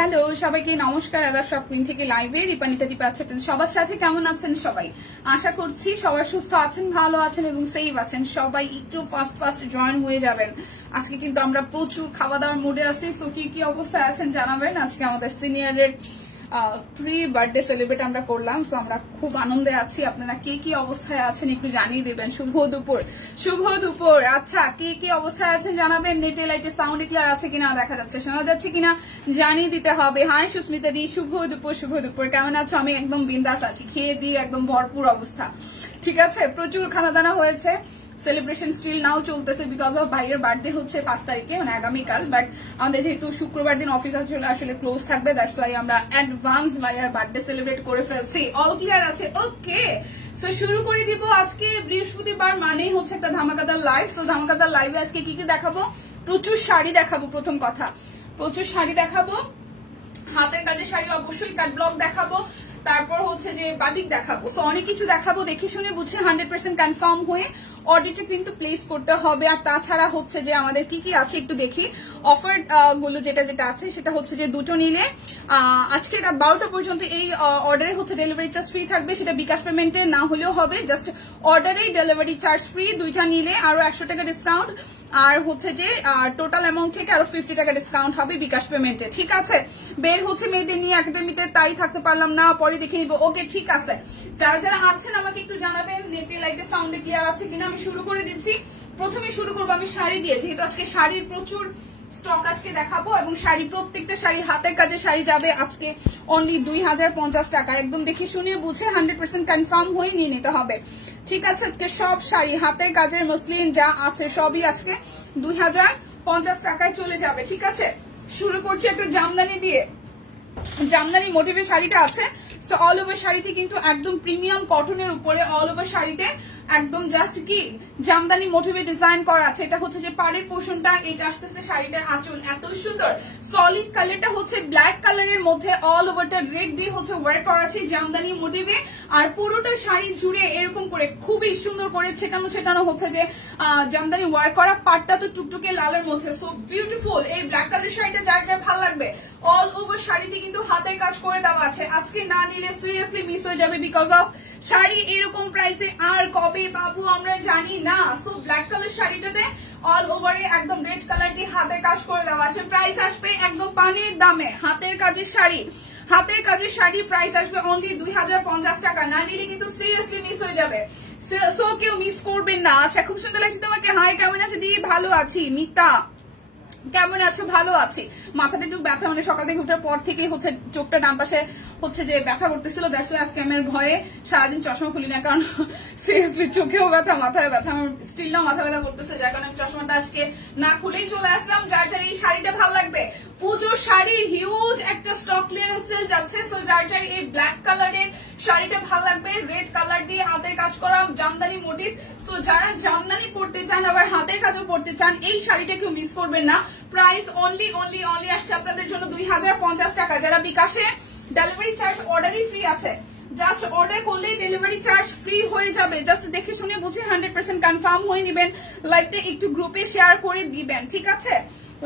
Hello সবাইকে নমস্কার। আদাব শপিং থেকে লাইভে দীপানিতা দীপা আছে সবার সাথে। কেমন আছেন সবাই? আশা করছি সবার সুস্থ আছেন, ভালো আছেন এবং সেফ আছেন। সবাই একটু ফাস্ট জয়েন হয়ে যাবেন। আজকে কিন্তু আমরা প্রচুর খাওয়া দাওয়ার মুডে আছি। সো কি অবস্থায় আছেন জানাবেন। আজকে আমাদের সিনিয়রের প্রি বার্থডে সেলিব্রেট আমরা করলাম। সো আমরা খুব আনন্দে আছি। আপনারা কি অবস্থায় আছেন একটু জানিয়ে দেবেন। শুভ দুপুর। আচ্ছা কি অবস্থায় আছেন জানাবেন। নেটে লাইটে সাউন্ড ক্লিয়ার আছে কিনা, দেখা যাচ্ছে শোনা যাচ্ছে কিনা জানিয়ে দিতে হবে। হাই সুস্মিতা দি, শুভ দুপুর। কেমন আছো? আমি একদম বিন্দাস আছি, খেয়ে দিয়ে একদম ভরপুর অবস্থা। ঠিক আছে, প্রচুর খানা দানা হয়েছে। সেলিব্রেশন স্টিল নাও চলতেছে বিকজ অফ ভাইয়ের বার্থডে হচ্ছে 5 তারিখে, মানে আগামীকাল। বাট আমাদের যেহেতু শুক্রবার দিন অফিস আসলে ক্লোজ থাকবে, দ্যাটস ওয়াই আমরা অ্যাডভান্স ভাইয়ের বার্থডে সেলিব্রেট করে ফেলছি। অল ক্লিয়ার আছে? ওকে, সো শুরু করে দিব। আজকে বৃহস্পতিবার মানেই হচ্ছে একটা ধামাকাদার লাইভ। সো ধামাকাদার লাইভে আজকে কি দেখাবো? প্রচুর শাড়ি দেখাবো। প্রথম কথা, প্রচুর শাড়ি দেখাবো। হাতের কাজের শাড়ি অবশ্যই, কাট ব্লক দেখাবো। তারপর হচ্ছে যে বাটিক দেখাবো। সো অনেক কিছু দেখাবো। দেখে শুনে বুঝে 100% কনফার্ম হয়ে অর্ডারটা কিন্তু প্লেস করতে হবে। আর তাছাড়া হচ্ছে যে আমাদের কি আছে একটু দেখি। অফার গুলো যেটা আছে সেটা হচ্ছে যে দুটো নিলে আজকে 12টা পর্যন্ত এই অর্ডারে হচ্ছে ডেলিভারি চার্জ ফ্রি থাকবে। সেটা বিকাশ পেমেন্টে না হলেও হবে, জাস্ট অর্ডারেই ডেলিভারি চার্জ ফ্রি। দুইটা নিলে আরো 100 টাকা ডিসকাউন্ট। আর হচ্ছে যে টোটাল অ্যামাউন্ট থেকে আরো 50 টাকা ডিসকাউন্ট হবে বিকাশ পেমেন্টে। ঠিক আছে, বের হচ্ছে মেয়েদের নিয়ে একাডেমিতে, তাই থাকতে পারলাম না, পরে দেখে নিব। ওকে ঠিক আছে, যারা আছেন আমাকে একটু জানাবেন নেটে লাইটে সাউন্ডে ক্লিয়ার আছে কিনা। আমি শুরু করে দিচ্ছি। প্রথমে শুরু করবো আমি শাড়ি দিয়ে, যেহেতু আজকে শাড়ির প্রচুর স্টক আজকে দেখাবো। এবং শাড়ি, প্রত্যেকটা শাড়ি হাতের কাজে শাড়ি যাবে আজকে অনলি 2050 টাকা। একদম দেখে শুনে বুঝে 100% কনফার্ম হয়ে নিয়ে নিতে হবে। ঠিক আছে, আজকে সব শাড়ি হাতের কাজের মসলিন যা আছে সবই আজকে 2050 টাকায় চলে যাবে। ঠিক আছে, শুরু করছি একটা জামদানি দিয়ে। জামদানি মোটিভের শাড়িটা আছে। সো অল ওভার শাড়িতে কিন্তু একদম প্রিমিয়াম কটনের উপরে অল ওভার শাড়িতে একদম জাস্ট কি জামদানি মোটিভে ডিজাইন করা আছে। এটা হচ্ছে যে পাড়ের পোর্শনটা, এটা আসতেছে শাড়িটার আঁচল। এত সুন্দর সলিড কালারটা হচ্ছে ব্ল্যাক কালারের মধ্যে অল ওভারটা রেড দিয়ে হচ্ছে ওয়ার্ক করা আছে জামদানি মোটিভে। আর পুরোটা শাড়ি জুড়ে এরকম করে খুবই সুন্দর করে ছেটানো হচ্ছে যে জামদানি ওয়ার্ক করা। পাটটা তো টুকটুকে লালের মধ্যে, সো বিউটিফুল। এই ব্ল্যাক কালার শাড়িটা যার ভালো লাগবে অল ওভার শাড়িতে কিন্তু হাতের কাজ করে দেওয়া আছে। আজকে না নিলে সিরিয়াসলি মিস হয়ে যাবে বিকজ অফ শাড়ি এরকম প্রাইসে আর কবে পাবো আমরা জানি না। সো ব্ল্যাক কালার শাড়িটাতে অল ওভারে একদম রেড কালার দিয়ে হাতের কাজ করে দেওয়া আছে। প্রাইস আসবে একদম পানির দামে। হাতের কাজের শাড়ি প্রাইস আসবে অনলি 2050 টাকা। না নিলে কিন্তু সিরিয়াসলি মিস হয়ে যাবে। সো কেউ মিস করবেন না। আচ্ছা, খুব সুন্দর লাগছে তোমাকে। হাই, কেমন আছে দি? ভালো আছি। মিতা কেমন আছো? ভালো আছি। মাথাটা একটু ব্যথা, মানে সকাল থেকে ওঠার পর থেকেই হচ্ছে চোখটা ডান পাশে হচ্ছে যে ব্যথা করতেছিল। দ্যাটস ওয়াই আজকে আমার ভয়ে সারাদিন চশমা খুলি না, কারণ সিরিয়াসলি চোখেও ব্যথা, মাথায় ব্যথা। আমার স্টিল না মাথা ব্যথা করতেছে, যার কারণে আমি চশমাটা আজকে না খুলেই চলে আসলাম। যার এই শাড়িটা ভালো লাগবে, পুজোর শাড়ির হিউজ একটা স্টক ক্লিয়ারেন্স সেল যাচ্ছে। সো যার এই ব্ল্যাক কালারের শাড়িটা ভালো লাগবে, রেড কালার দিয়ে হাতের কাজ করা জামদানি মোটিভ। সো যারা জামদানি পড়তে চান আবার হাতের কাজও পড়তে চান, এই শাড়িটা কেউ মিস করবেন না। প্রাইস অনলি আসছে আপনাদের জন্য 2050 টাকা। যারা বিকাশে ডেলিভারি চার্জ অর্ডারই ফ্রি আছে, জাস্ট অর্ডার করলেই ডেলিভারি চার্জ ফ্রি হয়ে যাবে। জাস্ট দেখে শুনে বুঝে 100% কনফার্ম হয়ে নেবেন। লাইভটা একটু গ্রুপে শেয়ার করে দিবেন। ঠিক আছে,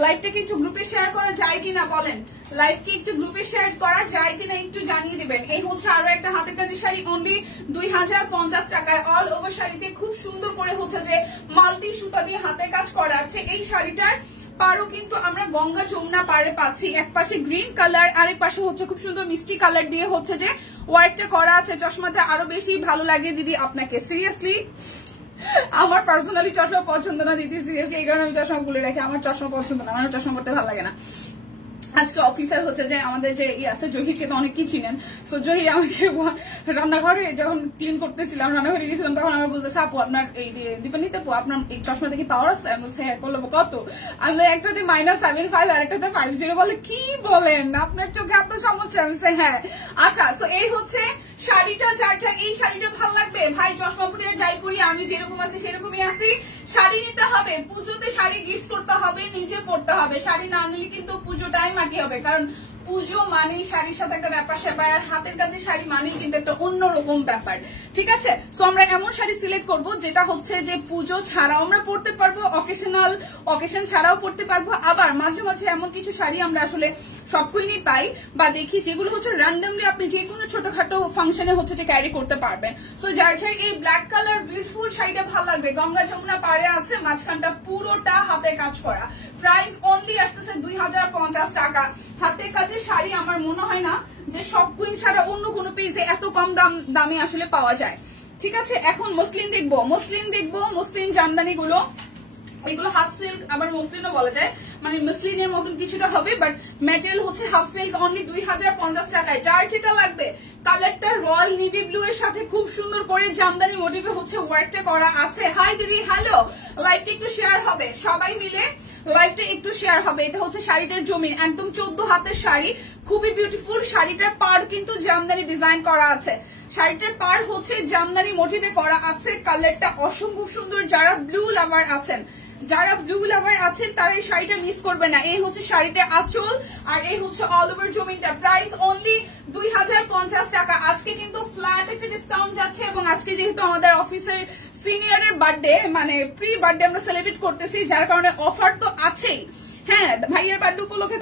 লাইভটাকে একটু গ্রুপে শেয়ার করা যায় কিনা বলেন। লাইভকে একটু গ্রুপে শেয়ার করা যায় কিনা একটু জানিয়ে দিবেন। এই হচ্ছে আরো একটা হাতের কাজের শাড়ি অনলি 2050 টাকায়। অল ওভার শাড়িতে খুব সুন্দর করে হচ্ছে যে মাল্টি সুতা দিয়ে হাতের কাজ করা আছে। এই শাড়িটার পারও কিন্তু আমরা গঙ্গা যমুনা পাড়ে পাচ্ছি। এক পাশে গ্রিন কালার, আরেক পাশে হচ্ছে খুব সুন্দর মিষ্টি কালার দিয়ে হচ্ছে যে ওয়ার্কটা করা আছে। চশমাটা আরো বেশি ভালো লাগে দিদি আপনাকে। সিরিয়াসলি আমার পার্সোনালি চশমা পছন্দ না দিদি, সিরিয়াসলি এই কারণে আমি চশমা খুলে রাখি। আমার চশমা পছন্দ না, আমার চশমা করতে ভালো লাগে না। আজকে অফিসার হচ্ছে যে আমাদের যে আছে জহিরকে তো অনেকেই চিনেন। সো জহির আমাকে রান্নাঘরে যখন ক্লিন করতেছিলাম, রান্নাঘরে গেছিলাম, তখন আমার বলতেছে আপু আপনার এই দীপানিতে আপু আপনার এই চশমাটা কি পাওয়ার আছে? আমি বলছি হ্যাঁ। বলবো কত? আমি একটাতে -75 আর একটাতে 50। বলে কি বলেন, আপনার চোখে এত সমস্যা? আমি বলছি হ্যাঁ। আচ্ছা, সো এই হচ্ছে শাড়িটা। যারটা এই শাড়িটা ভালো লাগবে, ভাই চশমা পরে যাই পরি, আমি যেরকম আছি সেরকমই আছি। শাড়ি নিতে হবে, পুজোতে শাড়ি গিফট করতে হবে, নিজে পড়তে হবে। শাড়ি না নিলে কিন্তু পুজোটাই মাটি হবে, কারণ পুজো মানেই শাড়ির সাথে একটা ব্যাপার স্যাপার, আর হাতের কাছে শাড়ি মানেই কিন্তু একটা অন্যরকম ব্যাপার, ঠিক আছে? সো আমরা এমন শাড়ি সিলেক্ট করব যেটা হচ্ছে যে পুজো ছাড়াও আমরা পরতে পারবো, অকেশন ছাড়াও পরতে পারবো, আবার মাঝে মাঝে এমন কিছু শাড়ি আমরা আসলে সব কুইনই পাই বা দেখি যেগুলো হচ্ছে র্যান্ডমলি আপনি যে কোনো ছোটখাটো ফাংশনে হচ্ছে যে ক্যারি করতে পারবেন। সো যার যার এই ব্ল্যাক কালার বিউটিফুল শাড়িটা ভালো লাগবে, গঙ্গা যমুনা পাড়ে আছে, মাঝখানটা পুরোটা হাতের কাজ করা, প্রাইস অনলি আসতেছে 2050 টাকা। হাতের কাজের শাড়ি আমার মনে হয় না যে সব কুইন ছাড়া অন্য কোনো পেজে এত কম দামে আসলে পাওয়া যায়, ঠিক আছে? এখন মসলিন দেখবো, মসলিন জামদানি গুলো, এগুলো হাফ সিল্ক, আবার মসলিনও বলা যায়, মানে মসলিনের মতন কিছুটা হবে, বাট ম্যাটেরিয়াল হচ্ছে হাফ সিল্ক, অনলি 2050 টাকায়। যার যেটা লাগবে, কালারটা রয়্যাল নেভি ব্লু এর সাথে খুব সুন্দর করে জামদানি মোটিভে হচ্ছে ওয়ার্কটা করা আছে। হাই দিদি, হ্যালো, লাইভটা একটু শেয়ার হবে, সবাই মিলে লাইভটা একটু শেয়ার হবে। এটা হচ্ছে শাড়িটার জমিন, একদম 14 হাতের শাড়ি, খুবই বিউটিফুল। শাড়িটার পার কিন্তু জামদানি ডিজাইন করা আছে, শাড়িটার পার হচ্ছে জামদানি মোটিভে করা আছে, কালারটা অসম্ভব সুন্দর। যারা ব্লু লাভার আছেন তারা এই শাড়িটা মিস করবে না। এই হচ্ছে শাড়িটার আঁচল, আর এই হচ্ছে অল ওভার জমিনটা, প্রাইস অনলি 2050 টাকা। আজকে কিন্তু ফ্ল্যাট একটা ডিসকাউন্ট যাচ্ছে, এবং আজকে যেহেতু আমাদের অফিসের সিনিয়রের বার্থডে, মানে প্রি বার্থডে আমরা সেলিব্রেট করতেছি, যার কারণে অফার তো আছেই। হ্যাঁ, ভাইয়ের বার্থডে উপলক্ষে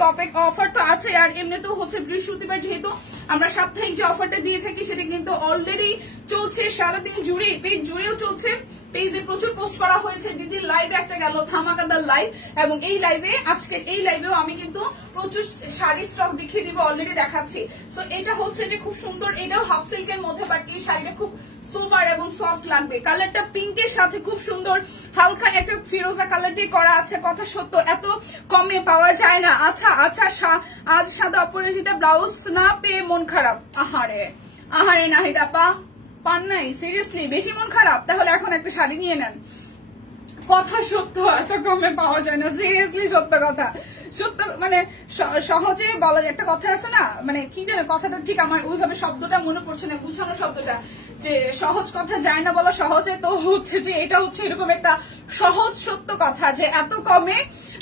অফার তো আছে, আর এমনিতেও হচ্ছে বৃহস্পতিবার যেহেতু আমরা সাপ্তাহিক যে অফারটা দিয়ে থাকি সেটা কিন্তু অলরেডি চলছে সারাদিন জুড়ে, পেজ জুড়েও চলছে, পেজে প্রচুর পোস্ট করা হয়েছে। দিদির লাইভে একটা গেল ধামাকাদার লাইভ, এবং এই লাইভে আজকে এই লাইভেও আমি কিন্তু প্রচুর শাড়ির স্টক দেখিয়ে দিব, অলরেডি দেখাচ্ছি। সো এটা হচ্ছে যে খুব সুন্দর, এটাও হাফ সিল্কের মধ্যে, বাট এই শাড়িটা খুব সোবার এবং সফট লাগবে। কালারটা পিঙ্কের সাথে খুব সুন্দর হালকা একটা ফিরোজা কালার দিয়ে করা আছে। কথা সত্য, এত কমে পাওয়া যায় না। আচ্ছা, আজ সাদা অপরাজিতা ব্লাউজ না পেয়ে মন খারাপ, আহারে নাহিদ আপা, পান নাই? সিরিয়াসলি বেশি মন খারাপ? তাহলে এখন একটা শাড়ি নিয়ে নেন। কথা সত্য, এত কমে পাওয়া যায় না, সিরিয়াসলি সত্য কথা, সত্য। মানে সহজে বলা যায়, একটা কথা আছে না, মানে কি জানো কথাটা ঠিক আমার ওইভাবে শব্দটা মনে পড়ছে না, গুছানো শব্দটা, যে সহজ কথা যায় না বলা সহজে, তো হচ্ছে যে এটা হচ্ছে এরকম একটা সহজ সত্য কথা যে এত কমে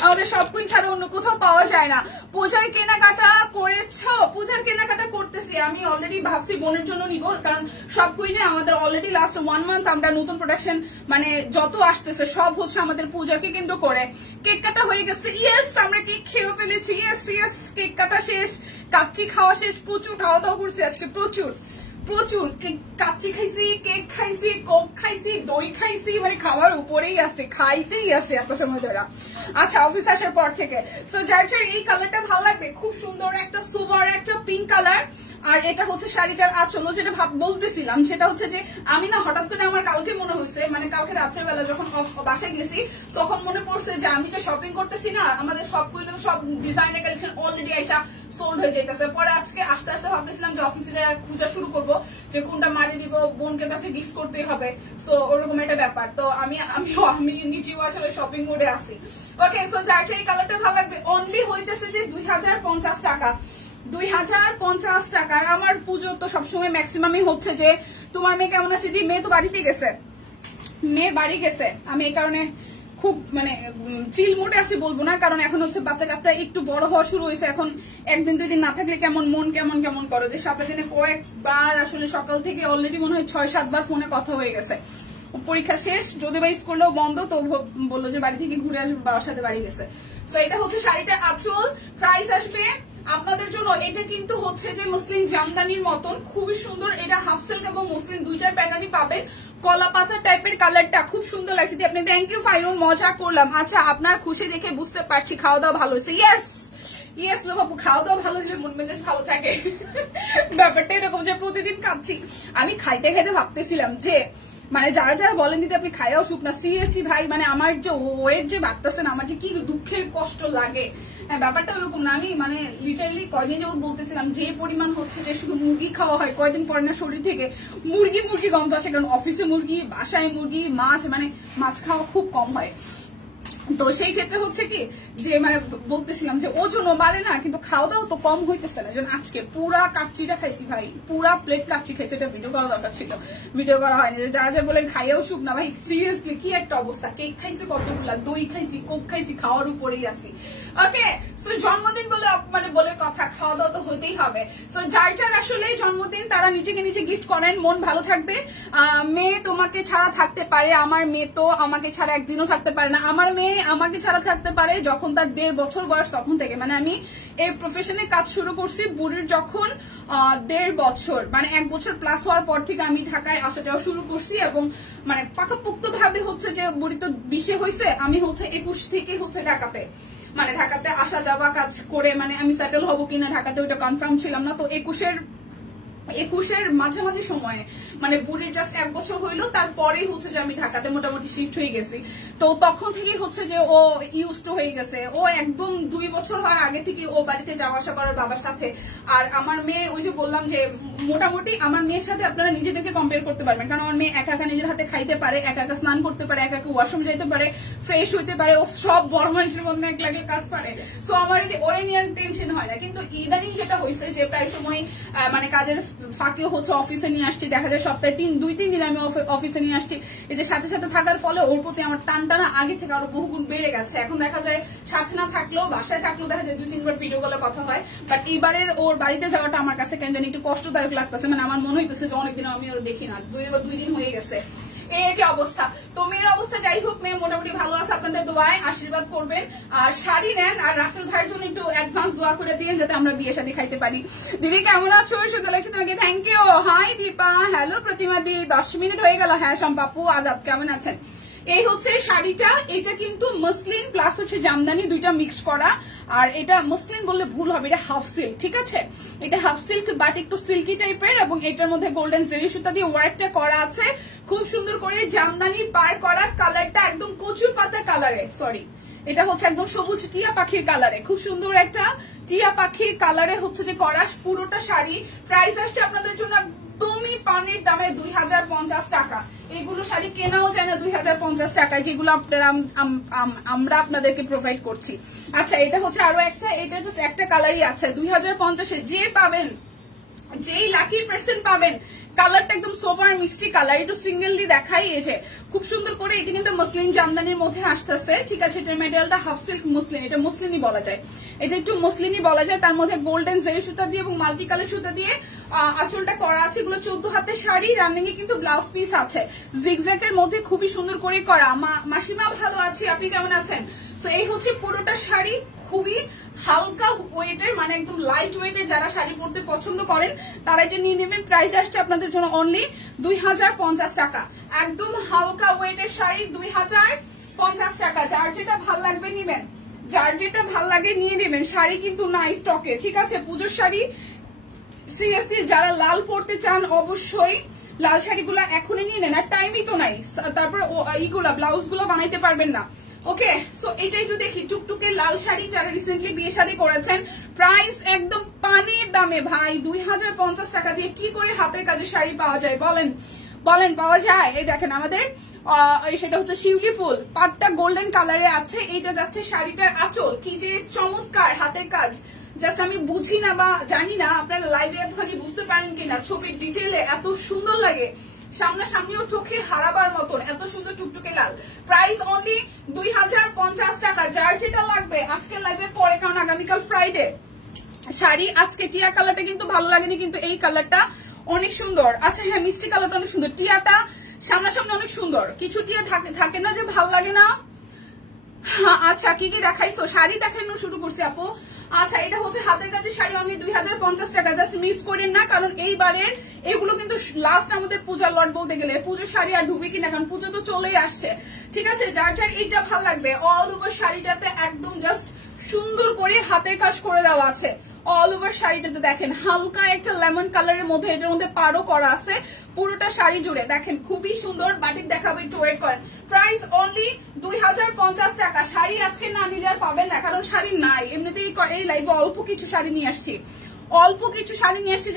আমাদের সব কুইন ছাড়া অন্য কোথাও পাওয়া যায় না। পূজার কেনাকাটা করেছো? পূজার কেনাকাটা করতেছি আমি, অলরেডি ভাবছি বোনের জন্য নিব, কারণ সব কুইনে আমাদের অলরেডি লাস্ট 1 মান্থ আমরা নতুন প্রোডাকশন মানে যত আসতেছে সব হচ্ছে আমাদের পূজাকে কেন্দ্র করে। কেক কাটা হয়ে গেছে, ইয়েস, আমরা কেক খেয়েও ফেলেছি, ইয়েস, কেক কাটা শেষ, কাচ্চি খাওয়া শেষ, প্রচুর খাওয়া দাওয়া করছি আজকে, প্রচুর কাচ্চি খাইছি, কেক খাইছি, কোক খাইছি, দই খাইছি, মানে খাওয়ার উপরেই আছে, খাইতেই আছে এত সময় ধরা। আচ্ছা, অফিস আসার পর থেকে। তো যার এই কালারটা ভালো লাগবে, খুব সুন্দর একটা সুপার একটা পিঙ্ক কালার, আর এটা হচ্ছে শাড়িটার আঁচল। যেটা বলতেছিলাম সেটা হচ্ছে যে আমি না হঠাৎ করে আমার কালকে মনে হয়েছে, মানে কালকে রাত্রেবেলা যখন বাসায় গেছি তখন মনে পড়ছে যে আমি যে শপিং করতেছি না, আমাদের সব সব ডিজাইনের কালেকশন অলরেডি আইসা সোল্ড হয়ে যেতেছে। পরে আজকে আস্তে আস্তে ভাবতেছিলাম যে অফিসে যাই খোঁজা শুরু করবো যে কোনটা মারি দিব, বোনকে তো একটা গিফট করতেই হবে, সো ওরকম একটা ব্যাপার। তো আমি নিজেও আসলে শপিং মোডে আছি। ওকে, সো যার এই কালারটা ভালো লাগবে, অনলি হইতেছে যে 2050 টাকা, 2050 টাকা। আর আমার পুজো তো সবসময় ম্যাক্সিমামই হচ্ছে যে তোমার মেয়ে কেমন আছে? দি মেয়ে তো বাড়িতে গেছে, মেয়ে বাড়ি গেছে। আমি এই কারণে খুব মানে চিল মোডে আসি বলবো না, কারণ এখন হচ্ছে বাচ্চা কাচ্চা একটু বড় হওয়া শুরু হয়েছে। এখন একদিন দুদিন না থাকলে কেমন মন কেমন করো, যে সপ্তাহে দিনে কয়েকবার আসলে সকাল থেকে অলরেডি মনে হয় 6-7 বার ফোনে কথা হয়ে গেছে। পরীক্ষা শেষ, যদি বা স্কুলও বন্ধ, তো বললো যে বাড়ি থেকে ঘুরে আসবে, বাবার সাথে বাড়ি গেছে। তো এটা হচ্ছে শাড়িটা আঁচল, প্রাইস আসবে আপনাদের জন্য। এটা কিন্তু হচ্ছে যে মুসলিম জামদানির মতন খুবই সুন্দর, এটা হাফ সিল্ক এবং মুসলিম দুইটার প্যাটার্নই পাবেন। কলা পাতা টাইপের কালারটা খুব সুন্দর লাগছে। আপনি থ্যাংক ইউ ফাইন, মজা করলাম। আচ্ছা, আপনার খুশি দেখে বুঝতে পারছি খাওয়া দাওয়া ভালো হয়েছে। ইয়েস লো বাবু, খাওয়া দাওয়া ভালো হলে মন মেজাজ ভালো থাকে। ব্যাপারটা এরকম যে প্রতিদিন খাচ্ছি। আমি খাইতে ভাবতেছিলাম যে মানে যারা বলেন দিদি আপনি খাইয়াও সুখ না, সিরিয়াসলি ভাই, মানে আমার যে ওয়েট যে বাড়তেছে না, আমার যে কি দুঃখের কষ্ট লাগে। হ্যাঁ, ব্যাপারটা ওরকম না। আমি মানে লিটারালি কয়দিন যাবত বলতেছিলাম যে পরিমাণ হচ্ছে যে শুধু মুরগি খাওয়া হয়, কয়দিন পরে না শরীর থেকে মুরগি গন্ধ আসে, কারণ অফিসে মুরগি, বাসায় মুরগি, মাছ, মানে মাছ খাওয়া খুব কম হয়। তো সেই ক্ষেত্রে হচ্ছে কি যে মানে বলতেছিলাম যে ওজনও বাড়ে না, কিন্তু খাওয়া দাওয়া তো কম হইতেছে না। যেমন আজকে পুরা কাচ্চিটা খাইছি ভাই, পুরা প্লেট কাচ্চি খাইছি। এটা ভিডিও করা দরকার ছিল, ভিডিও করা হয়নি। যারা বলেন খাইয়াও সুখ না, ভাই সিরিয়াসলি কি একটা অবস্থা। কেক খাইছি কতগুলা, দই খাইছি, কোক খাইছি, খাওয়ার উপরেই আছি। ওকে, সো জন্মদিন বলে মানে বলে কথা, খাওয়া দাওয়া তো হইতেই হবে। সো যার যার আসলে জন্মদিন তারা নিজেকে নিজে গিফট করেন, মন ভালো থাকবে। মেয়ে তোমাকে ছাড়া থাকতে পারে, আমার মেয়ে তো আমাকে ছাড়া একদিনও থাকতে পারে না। আমার মেয়ে আমাকে ছাড়া থাকতে পারে যখন তার 1.5 বছর বয়স, তখন থেকে। মানে আমি এই প্রফেশনে কাজ শুরু করছি বুড়ির যখন 1.5 বছর, মানে 1 বছর প্লাস হওয়ার পর থেকে আমি ঢাকায় আসা যাওয়া শুরু করছি। এবং মানে পাকাপোক্ত ভাবে হচ্ছে যে বুড়ি তো 20 হয়েছে, আমি হচ্ছে 21 থেকে হচ্ছে ঢাকাতে, মানে ঢাকাতে আসা যাওয়া কাজ করে, মানে আমি সেটেল হবো কিনা ঢাকাতে ওইটা কনফার্ম ছিলাম না। তো 21-এর মাঝামাঝি সময়ে, মানে বুড়ির জাস্ট 1 বছর হইলো, তারপরেই হচ্ছে যে আমি ঢাকাতে মোটামুটি শিফট হয়ে গেছি। তো তখন থেকেই হচ্ছে যে ও ইউজ টু হয়ে গেছে। ও একদম 2 বছর হওয়ার আগে থেকে ও বাড়িতে যাওয়া আসা করার বাবার সাথে। আর আমার মেয়ে, ওই যে বললাম যে মোটামুটি আমার মেয়ের সাথে আপনারা নিজেদেরকে কম্পেয়ার করতে পারবেন, কারণ আমার মেয়ে একা একা নিজের হাতে খাইতে পারে, একা একা স্নান করতে পারে, একা একা ওয়াশরুম যেতে পারে, ফ্রেশ হইতে পারে, ও সব বড় মানুষের মধ্যে এক লাগে কাজ পারে। সো আমার ওরে নিয়ে টেনশন হয় না। কিন্তু ইদানিং যেটা হয়েছে যে প্রায় সময় মানে কাজের ফাঁকেও হচ্ছে অফিসে নিয়ে আসছি, দেখা যায় সপ্তাহে 2-3 দিন আমি অফিসে নিয়ে আসছি। এই যে সাথে সাথে থাকার ফলে ওর প্রতি আমার টানটা না আগে থেকে আরো বহুগুণ বেড়ে গেছে। এখন দেখা যায় সাথে না থাকলেও, বাসায় থাকলেও দেখা যায় 2-3 বার ভিডিও কলে কথা হয়। বাট এইবারের ওর বাড়িতে যাওয়াটা আমার কাছে কেন জানি একটু কষ্টদায়ক লাগতেছে। মানে আমার মনে হইতেছে যে অনেকদিন আমি ওর দেখি না, 2 দিন হয়ে গেছে। এই কি অবস্থা। তো মেয়ের অবস্থা যাই হোক, মেয়ে মোটামুটি ভালো আছে, আপনাদের দোয়ায় আশীর্বাদ করবেন। আর শাড়ি নেন, আর রাসেল ভাইয়ের জন্য একটু অ্যাডভান্স দোয়া করে দিয়ে, যাতে আমরা বিয়ে শাদী খাইতে পারি। দিদি কেমন আছো? সুন্দর লাগছে তোমাকে, thank you. Hi Dipa, hello Pratima দি, 10 মিনিট হয়ে গেল। হ্যাঁ সম্পাপু, আদাব, কেমন আছেন? এই হচ্ছে শাড়িটা, এটা কিন্তু মসলিন প্লাস হচ্ছে জামদানি দুইটা মিক্স করা। আর এটা মসলিন বললে ভুল হবে, এটা হাফ সিল্ক, ঠিক আছে? এটা হাফ সিল্ক বাট একটু সিল্কি টাইপের, এবং এটার মধ্যে গোল্ডেন জেরি সুতা দিয়ে ওয়ার্কটা করা আছে খুব সুন্দর করে, জামদানি পার করা। কালারটা একদম কচু পাতা কালারে, সরি এটা হচ্ছে একদম সবুজ টিয়া পাখির কালারে, খুব সুন্দর একটা টিয়া পাখির কালারে হচ্ছে যে করা পুরোটা শাড়ি। প্রাইস আসছে আপনাদের জন্য একদমই পানির দামে 2050 টাকা। এগুলো শাড়ি কেনাও যায় না 2050 টাকায়, যেগুলো আমরা আপনাদেরকে প্রোভাইড করছি। আচ্ছা, এটা হচ্ছে আরো একটা, এটা জাস্ট একটা কালারই আছে 2050-এ। যে পাবেন, যেই লাকি পার্সন পাবেন, কালারটা একদম সোভার মিষ্টি কালার, একটু সিঙ্গেললি দেখাই। এই যে খুব সুন্দর করে, এটা কিন্তু মসলিন জামদানির মধ্যে আসতেছে, ঠিক আছে? এটার ম্যাটেরিয়ালটা হাফ সিল্ক মসলিন, এটা মসলিনই বলা যায়, এটা একটু মসলিনই বলা যায়। তার মধ্যে গোল্ডেন জেরি সুতা দিয়ে এবং মাল্টি কালার সুতা দিয়ে আঁচলটা করা আছে। এগুলো 14 হাতের শাড়ি, রানিং এ কিন্তু ব্লাউজ পিস আছে জিগজ্যাগের মধ্যে, খুবই সুন্দর করে করা। মাসিমা ভালো আছি, আপনি কেমন আছেন? তো এই হচ্ছে পুরোটা শাড়ি, খুবই হালকা ওয়েটের, মানে একদম লাইট ওয়েটের। যারা শাড়ি পরতে পছন্দ করেন তারা এটা নিয়ে নেবেন। প্রাইস আসছে আপনাদের জন্য অনলি 2050 টাকা। একদম হালকা ওয়েটের শাড়ি 2050 টাকা। যার যেটা ভাল লাগবে নিবেন, যার যেটা ভাল লাগে নিয়ে নেবেন। শাড়ি কিন্তু নাই স্টকে, ঠিক আছে? পুজোর শাড়ি সিরিয়াসলি যারা লাল পরতে চান অবশ্যই লাল শাড়িগুলা এখনই নিয়ে নেন, আর টাইমই তো নাই। তারপর এইগুলা ব্লাউজ গুলো বানাইতে পারবেন না। ওকে, সো এটা একটু দেখি, টুকটুকে লাল শাড়ি যারা রিসেন্টলি বিয়ে শাদী করেছেন, প্রাইস একদম পানির দামে ভাই। 2050 টাকা দিয়ে কি করে হাতের কাজে শাড়ি পাওয়া যায় বলেন? বলেন পাওয়া যায়? এই দেখেন আমাদের সেটা হচ্ছে শিউলি ফুল, পাটটা গোল্ডেন কালারে আছে। এইটা যাচ্ছে শাড়িটার আঁচল, কি যে চমৎকার হাতের কাজ। জাস্ট আমি বুঝি না বা জানি না আপনারা লাইভে এতখানি বুঝতে পারেন কিনা, ছবির ডিটেলে এত সুন্দর লাগে, সামনাসামনিও চোখে হারাবার মতন, এত সুন্দর টুকটুকে লাল। প্রাইস অনলি 2050 টাকা। যার যেটা লাগবে আজকের লাইভের পরে, কারণ আগামীকাল ফ্রাইডে। শাড়ি আজকে টিয়া কালারটা কিন্তু ভালো লাগেনি, কিন্তু এই কালারটা অনেক সুন্দর। আচ্ছা হ্যাঁ, মিষ্টি কালারটা অনেক সুন্দর, টিয়াটা সামনাসামনি অনেক সুন্দর। কিছু টিয়া থাকে না যে ভালো লাগে না। আচ্ছা, কি কি দেখাইছো? শাড়ি দেখানো শুরু করছি আপু। আচ্ছা, এটা হচ্ছে হাতের কাজের শাড়ি, অনলি 2050 টাকা। জাস্ট মিস করেন না, কারণ এইবারের এগুলো কিন্তু লাস্ট আমাদের পূজার লট বলতে গেলে। পুজোর শাড়ি আর ঢুবে কিনা, কারণ পুজো তো চলেই আসছে, ঠিক আছে? যার যার এইটা ভালো লাগবে, অল ওভার শাড়িটাতে একদম জাস্ট সুন্দর করে হাতের কাজ করে দেওয়া আছে। অল ওভার শাড়িটাতে দেখেন হালকা একটা লেমন কালারের মধ্যে, এটার মধ্যে পাড়ও করা আছে পুরোটা শাড়ি জুড়ে। দেখেন খুবই সুন্দর, বাটিক দেখাবো, একটু ওয়েট করেন। প্রাইস অনলি 2050 টাকা। শাড়ি আজকে না নিলে আর পাবেন না, কারণ শাড়ি নাই। এমনিতেই এই লাইভে অল্প কিছু শাড়ি নিয়ে আসছি,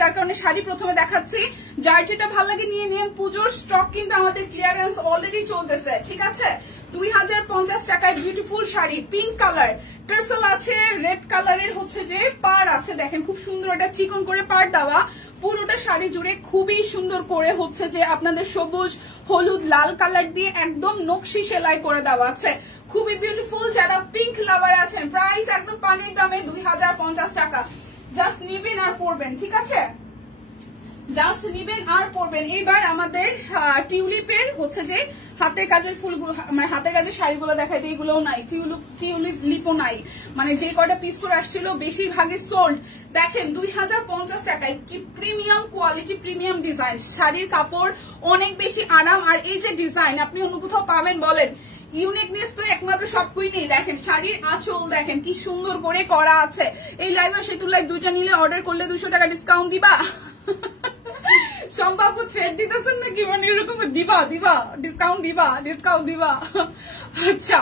যার কারণে শাড়ি প্রথমে দেখাচ্ছি। যার যেটা ভালো লাগে নিয়ে নিন। পুজোর স্টক কিন্তু আমাদের ক্লিয়ারেন্স অলরেডি চলতেছে, ঠিক আছে? 2050 টাকায় beautiful sari, pink colour tassel আছে, রেড কালারের হচ্ছে যে পাড় আছে, দেখেন খুব সুন্দর, এটা চিকন করে পাড় দেওয়া, পুরোটা শাড়ি জুড়ে খুবই সুন্দর করে হচ্ছে যে আপনাদের সবুজ হলুদ লাল কালার দিয়ে একদম নকশি সেলাই করে দেওয়া আছে, খুবই বিউটিফুল। যারা পিঙ্ক লাভার আছেন, প্রাইস একদম পানির দামে 2050 টাকা। জাস্ট নিবেন আর পরবেন, ঠিক আছে, জাস্ট নিবেন আর পরবেন। এইবার আমাদের টিউলিপের হচ্ছে যে হাতে কাজের ফুলগুলো, মানে হাতে কাজের শাড়িগুলো দেখাইতে, এগুলোও নাই, টিউলিপও নাই, মানে যে কয়টা পিস করে আসছিল বেশিরভাগই সোল্ড। দেখেন 2050 টাকায়, কি প্রিমিয়াম কোয়ালিটি, প্রিমিয়াম ডিজাইন, শাড়ির কাপড় অনেক বেশি আরাম। আর এই যে ডিজাইন আপনি অন্য কোথাও পাবেন বলেন? ইউনিকনেস তো একমাত্র সবকুই নেই। দেখেন শাড়ির আঁচল দেখেন কি সুন্দর করে করা আছে। এই লাইভ আর সেতুর লাইভ দুইটা নিলে অর্ডার করলে 200 টাকা ডিসকাউন্ট দিবা? সম্ভাব্য থ্রেড দিতেছেন নাকি, মানে এরকম দিবা ডিসকাউন্ট দিবা? আচ্ছা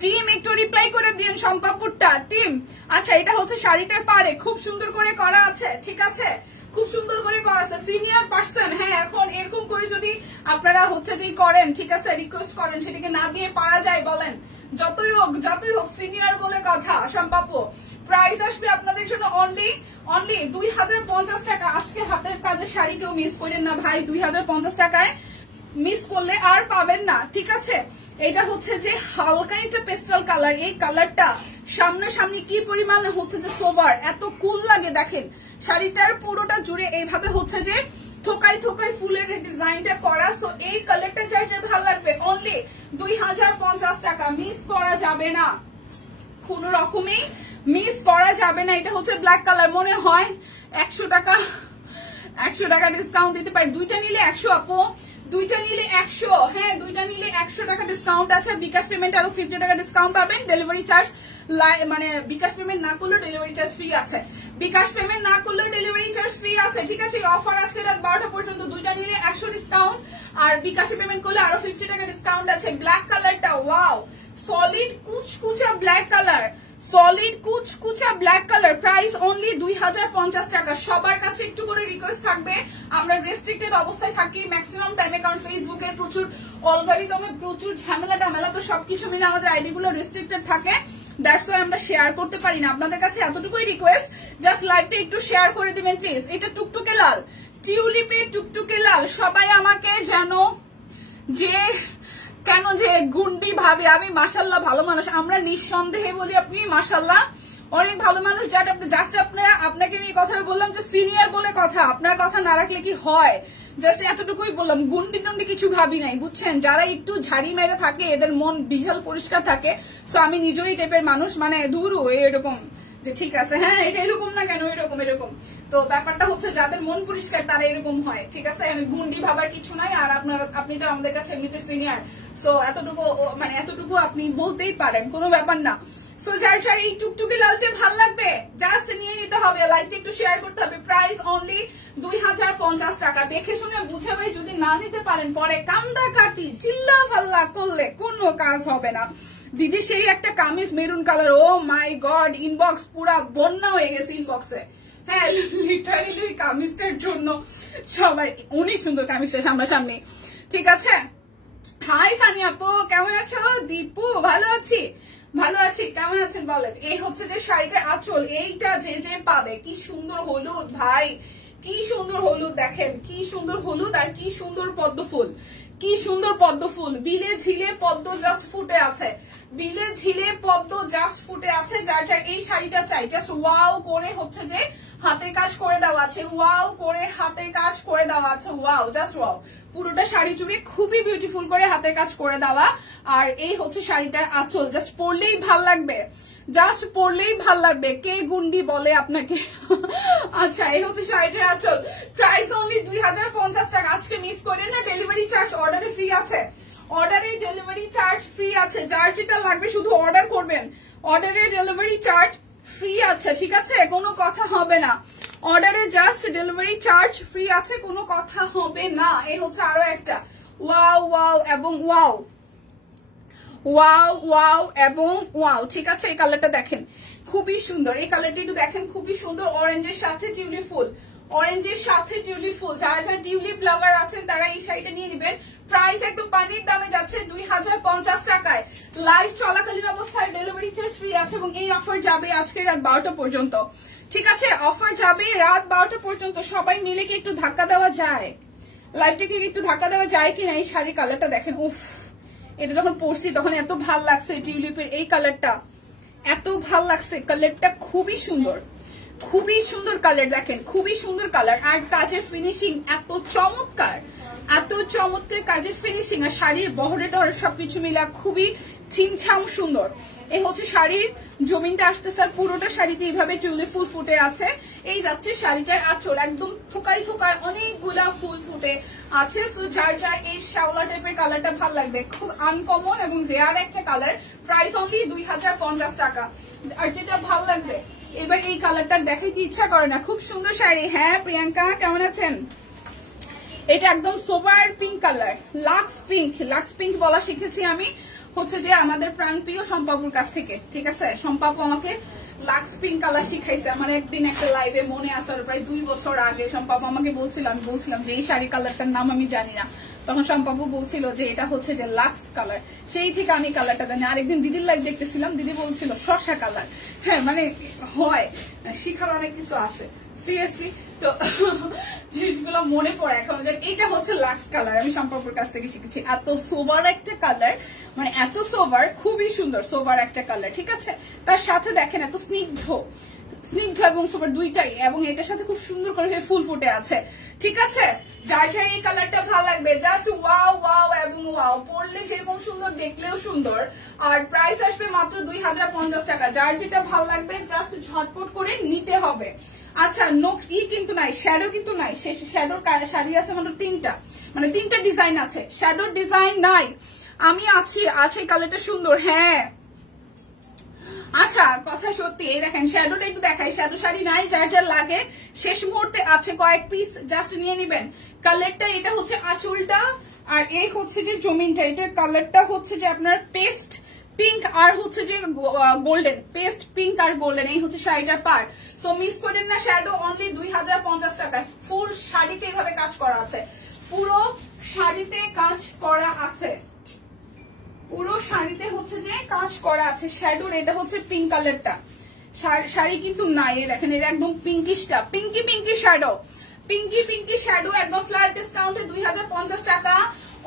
টিম একটু রিপ্লাই করে দিন সম্ভাব্যটা টিম। আচ্ছা এটা হচ্ছে শাড়িটার পাড়ে খুব সুন্দর করে করা আছে, ঠিক আছে, খুব সুন্দর করে করা আছে। সিনিয়র পার্সন, হ্যাঁ এখন এরকম করে যদি আপনারা হচ্ছে যে করেন, ঠিক আছে, রিকোয়েস্ট করেন, সেটাকে না দিয়ে পারা যায় বলেন? যতই হোক সিনিয়র বলে কথা। সম্ভাব্য প্রাইস আসবে আপনাদের জন্য অনলি 2050 টাকা। আজকে হাতের কাজের শাড়ি কেউ মিস করেন না ভাই, 2050 টাকায় মিস করলে আর পাবেন না, ঠিক আছে। এটা হচ্ছে যে হালকা একটা পেস্টাল কালার, এই কালারটা সামনাসামনি কি পরিমাণ হচ্ছে যে সোবার, এত কুল লাগে। দেখেন শাড়িটার পুরোটা জুড়ে এইভাবে হচ্ছে যে থোকাই ফুলের ডিজাইনটা করা। সো এই কালারটা যার ভালো লাগবে অনলি 2050 টাকা, মিস করা যাবে না, কোন রকমই মিস করা যাবে না। এটা হচ্ছে ব্ল্যাক কালার, মনে হয় 100 টাকা ডিসকাউন্ট দিতে পারে। দুইটা নিলে 100 আপু, দুইটা নিলে 100, হ্যাঁ দুইটা নিলে 100 টাকা ডিসকাউন্ট আছে। বিকাশ পেমেন্ট আরো 50 টাকা ডিসকাউন্ট পাবেন। ডেলিভারি চার্জ মানে বিকাশ পেমেন্ট না করলেও ডেলিভারি চার্জ ফ্রি আছে, বিকাশ পেমেন্ট না করলেও ডেলিভারি চার্জ ফ্রি আছে, ঠিক আছে। অফার আজকে রাত 12টা পর্যন্ত, দুইটা নিলে 100 ডিসকাউন্ট, আর বিকাশে পেমেন্ট করলে আরো 50 টাকা ডিসকাউন্ট আছে। ব্ল্যাক কালারটা ওয়াও, সলিড কুচকুচা ব্ল্যাক কালার, সলিড কুচকুচা ব্ল্যাক কালার, প্রাইস অনলি 2050 টাকা। সবার কাছে একটু করে রিকোয়েস্ট থাকবে, আমরা রেস্ট্রিক্টেড অবস্থায় থাকি ম্যাক্সিমাম টাইমে, কারণ ফেসবুকের প্রচুর অলগরিদমে প্রচুর ঝামেলা, তো সবকিছু মিলে আমাদের আইডি গুলো রেস্ট্রিক্টেড থাকে, দ্যাটস ওয়াই আমরা শেয়ার করতে পারি না। আপনাদের কাছে এতটুকুই রিকোয়েস্ট, জাস্ট লাইভটা একটু শেয়ার করে দিবেন প্লিজ। এটা টুকটুকে লাল, টিউলিপের টুকটুকে লাল। সবাই আমাকে জানো যে কেন যে গুন্ডি ভাবে, আমি মাশাল্লাহ ভালো মানুষ, আমরা নিঃসন্দেহে বলি আপনি মাশাল্লাহ অনেক ভালো মানুষ। জাস্ট আপনাকে আমি কথাটা বললাম যে সিনিয়র বলে কথা, আপনার কথা না রাখলে কি হয়, জাস্ট এতটুকুই বললাম, গুন্ডি টুন্ডি কিছু ভাবি নাই, বুঝছেন। যারা একটু ঝাড়ি মেরে থাকে এদের মন বিশাল পরিষ্কার থাকে। সো আমি নিজেই টাইপের মানুষ, মানে দূরও এরকম যে ঠিক আছে, হ্যাঁ এটা এরকম না কেন, এরকম। তো ব্যাপারটা হচ্ছে যাদের মন পরিষ্কার তারা এরকম হয়, ঠিক আছে। আমি গুন্ডি ভাবার কিছু নাই, আর আপনি তো আমাদের কাছে এমনিতে সিনিয়র, সো এতটুকু আপনি বলতেই পারেন, কোনো ব্যাপার না। সো যার এই টুকটুকি লালটা ভালো লাগবে জাস্ট নিয়ে নিতে হবে, লাইভটা একটু শেয়ার করতে হবে। প্রাইস অনলি 2050 টাকা। দেখে শুনে বুঝে ভাই, যদি না নিতে পারেন পরে কান্দা কাটি চিল্লা ফাল্লা করলে কোনো কাজ হবে না। দিদি সেই একটা কামিজ মেরুন কালার, ও মাই গড, ইনবক্স পুরা বন্যা হয়ে গেছে ইনবক্সে। হ্যাঁ লিটারালি ওই কামিজটার জন্য সবাই, অনেক সুন্দর কামিজটা সামনাসামনি, ঠিক আছে। হাই সানি আপু কেমন আছো? দীপু ভালো আছি, কেমন আছেন বলেন? এই হচ্ছে যে শাড়িটার আঁচল, এইটা যে পাবে, কি সুন্দর হলুদ ভাই, কি সুন্দর হলুদ, দেখেন কি সুন্দর হলুদ, আর কি সুন্দর পদ্ম ফুল, কি সুন্দর পদ্ম ফুল, বিলে ঝিলে পদ্ম জাস্ট ফুটে আছে, বিলে ঝিলে পদ্ম জাস্ট ফুটে আছে। যার এই শাড়িটা চাই, জাস্ট ওয়াও করে হচ্ছে যে হাতের কাজ করে দেওয়া আছে, ওয়াও করে হাতের কাজ করে দেওয়া আছে, ওয়াও জাস্ট ওয়াও। পুরোটা শাড়ি জুড়ে খুবই বিউটিফুল করে হাতের কাজ করে দেওয়া। আর এই হচ্ছে শাড়িটার আঁচল, জাস্ট পরলেই ভাল লাগবে, জাস্ট পরলেই ভাল লাগবে। কে গুন্ডি বলে আপনাকে? আচ্ছা এই হচ্ছে শাড়িটার আঁচল, প্রাইস অনলি 2050 টাকা। আজকে মিস করেন না, ডেলিভারি চার্জ অর্ডারে ফ্রি আছে, অর্ডারে ডেলিভারি চার্জ ফ্রি আছে। যার যেটা লাগবে শুধু অর্ডার করবেন, অর্ডারে ডেলিভারি চার্জ ফ্রি আছে, ঠিক আছে, কোনো কথা হবে না। অর্ডারে জাস্ট ডেলিভারি চার্জ ফ্রি আছে, কোনো কথা হবে না। এই হচ্ছে আরো একটা, ওয়াও ওয়াও এবং ওয়াও, ওয়াও ওয়াও এবং ওয়াও, ঠিক আছে। এই কালারটা দেখেন খুবই সুন্দর, এই কালারটা একটু দেখেন খুবই সুন্দর, অরেঞ্জের সাথে টিউলিপ ফুল, অরেঞ্জের সাথে টিউলিপ ফুল। যারা টিউলিপ লাভার আছেন তারা এই শাড়িটা নিয়ে নেবেন। প্রাইস একদম পানির দামে যাচ্ছে 2050 টাকায়। লাইভ চলাকালীন অবস্থায় ডেলিভারি চার্জ ফ্রি আছে, এবং এই অফার যাবে আজকে রাত 12টা পর্যন্ত, ঠিক আছে, অফার যাবে রাত 12টা পর্যন্ত। সবাই মিলে কি একটু ধাক্কা দেওয়া যায়, লাইভটাকে একটু ধাক্কা দেওয়া যায় কিনা? এই শাড়ির কালারটা দেখেন, উফ, এটা যখন পরছি তখন এত ভাল লাগছে। টিউলিপের এই কালারটা এত ভাল লাগছে, কালারটা খুবই সুন্দর, খুবই সুন্দর কালার। দেখেন খুবই সুন্দর কালার, আর কাজের ফিনিশিং এত চমৎকার, এত চমৎকার কাজের ফিনিশিং, আর শাড়ির বহরে টহরে সবকিছু মিলা খুবই ছিমছাম সুন্দর। এই হচ্ছে শাড়ির জমিনটা আসতেছে, আর পুরোটা শাড়িতে এইভাবে টিউলিপ ফুল ফুটে আছে। এই যাচ্ছে শাড়িটার আঁচল, একদম থোকায় থোকায় অনেকগুলা ফুল ফুটে আছে। তো যার যার এই শ্যাওলা টাইপের কালারটা ভালো লাগবে, খুব আনকমন এবং রেয়ার একটা কালার, প্রাইস অনলি 2050 টাকা। আর যেটা ভালো লাগবে, এবার এই কালারটা দেখাইতে ইচ্ছা করে না, খুব সুন্দর শাড়ি। হ্যাঁ প্রিয়াঙ্কা, কেমন আছেন? এটা একদম sober pink colour, lux pink. Lux pink বলা শিখেছি আমি হচ্ছে যে আমাদের প্রাণপ্রিয় সম্পাপুর কাছ থেকে, ঠিক আছে? সম্পাপু আমাকে লাক্স পিঙ্ক কালার শিখাইছে। আমার একদিন একটা লাইভে মনে আসার প্রায় 2 বছর আগে সম্পাপু আমাকে বলছিলাম যে এই শাড়ি কালারটার নাম আমি জানি না, তখন সম্পাপু বলছিল যে এটা হচ্ছে যে লাক্স কালার। সেই থেকে আমি কালারটা জানি। আরেকদিন দিদির লাইভ দেখতেছিলাম, দিদি বলছিল শসা কালার। হ্যাঁ মানে হয়, শিখার অনেক কিছু আছে সিরিয়াসলি। তো জিনিসগুলো মনে পড়ে এখন। এটা হচ্ছে লাক্স কালার, আমি সম্পর্কের কাছ থেকে শিখেছি। এত সোবার একটা কালার, মানে এত সোবার, খুবই সুন্দর সোবার একটা কালার, ঠিক আছে? তার সাথে দেখেন এত স্নিগ্ধ, স্নিগ্ধ এবং সোবার দুইটাই, এবং এটার সাথে খুব সুন্দর করে ফুল ফুটে আছে, ঠিক আছে? যার যার এই কালারটা ভালো লাগবে, জাস্ট ওয়াও ওয়াও এবং ওয়াও, পরলে যেরকম সুন্দর দেখলেও সুন্দর। আর প্রাইস আসবে মাত্র 2050 টাকা। যার যেটা ভালো লাগবে জাস্ট ঝটপট করে নিতে হবে। আচ্ছা, নোক কিন্তু নাই, শ্যাডো কিন্তু নাই। শ্যাডোর শাড়ি আছে মাত্র 3টা, মানে 3টা ডিজাইন আছে, শ্যাডোর ডিজাইন নাই। আমি আছি, আছে কালারটা সুন্দর। হ্যাঁ আচ্ছা, কথা সত্যি। এই দেখেন শ্যাডোটা একটু দেখাই, শ্যাডো শাড়ি নাই, যার যার লাগে শেষ মুহূর্তে আছে কয়েক পিস, জাস্ট নিয়ে নিবেন। কালারটা এটা হচ্ছে আঁচলটা, আর এই হচ্ছে যে জমিনটা। এটার কালারটা হচ্ছে যে আপনার পেস্ট পিঙ্ক আর হচ্ছে যে গোল্ডেন, পেস্ট পিঙ্ক আর গোল্ডেন, এই হচ্ছে শাড়িটার পার। সো মিস করেন না, শ্যাডো অনলি 2050 টাকা। ফুল শাড়িতে এইভাবে কাজ করা আছে, পুরো শাড়িতে কাজ করা আছে, পুরো শাড়িতে হচ্ছে যে কাজ করা আছে। শ্যাডোর এটা হচ্ছে পিঙ্ক কালারটা, শাড়ি কিন্তু নাই। দেখেন এটা একদম পিঙ্কিশটা, পিঙ্কি পিঙ্কি শ্যাডো, পিঙ্কি পিঙ্কি শ্যাডো, একদম ফ্ল্যাট ডিসকাউন্টে 2050 টাকা।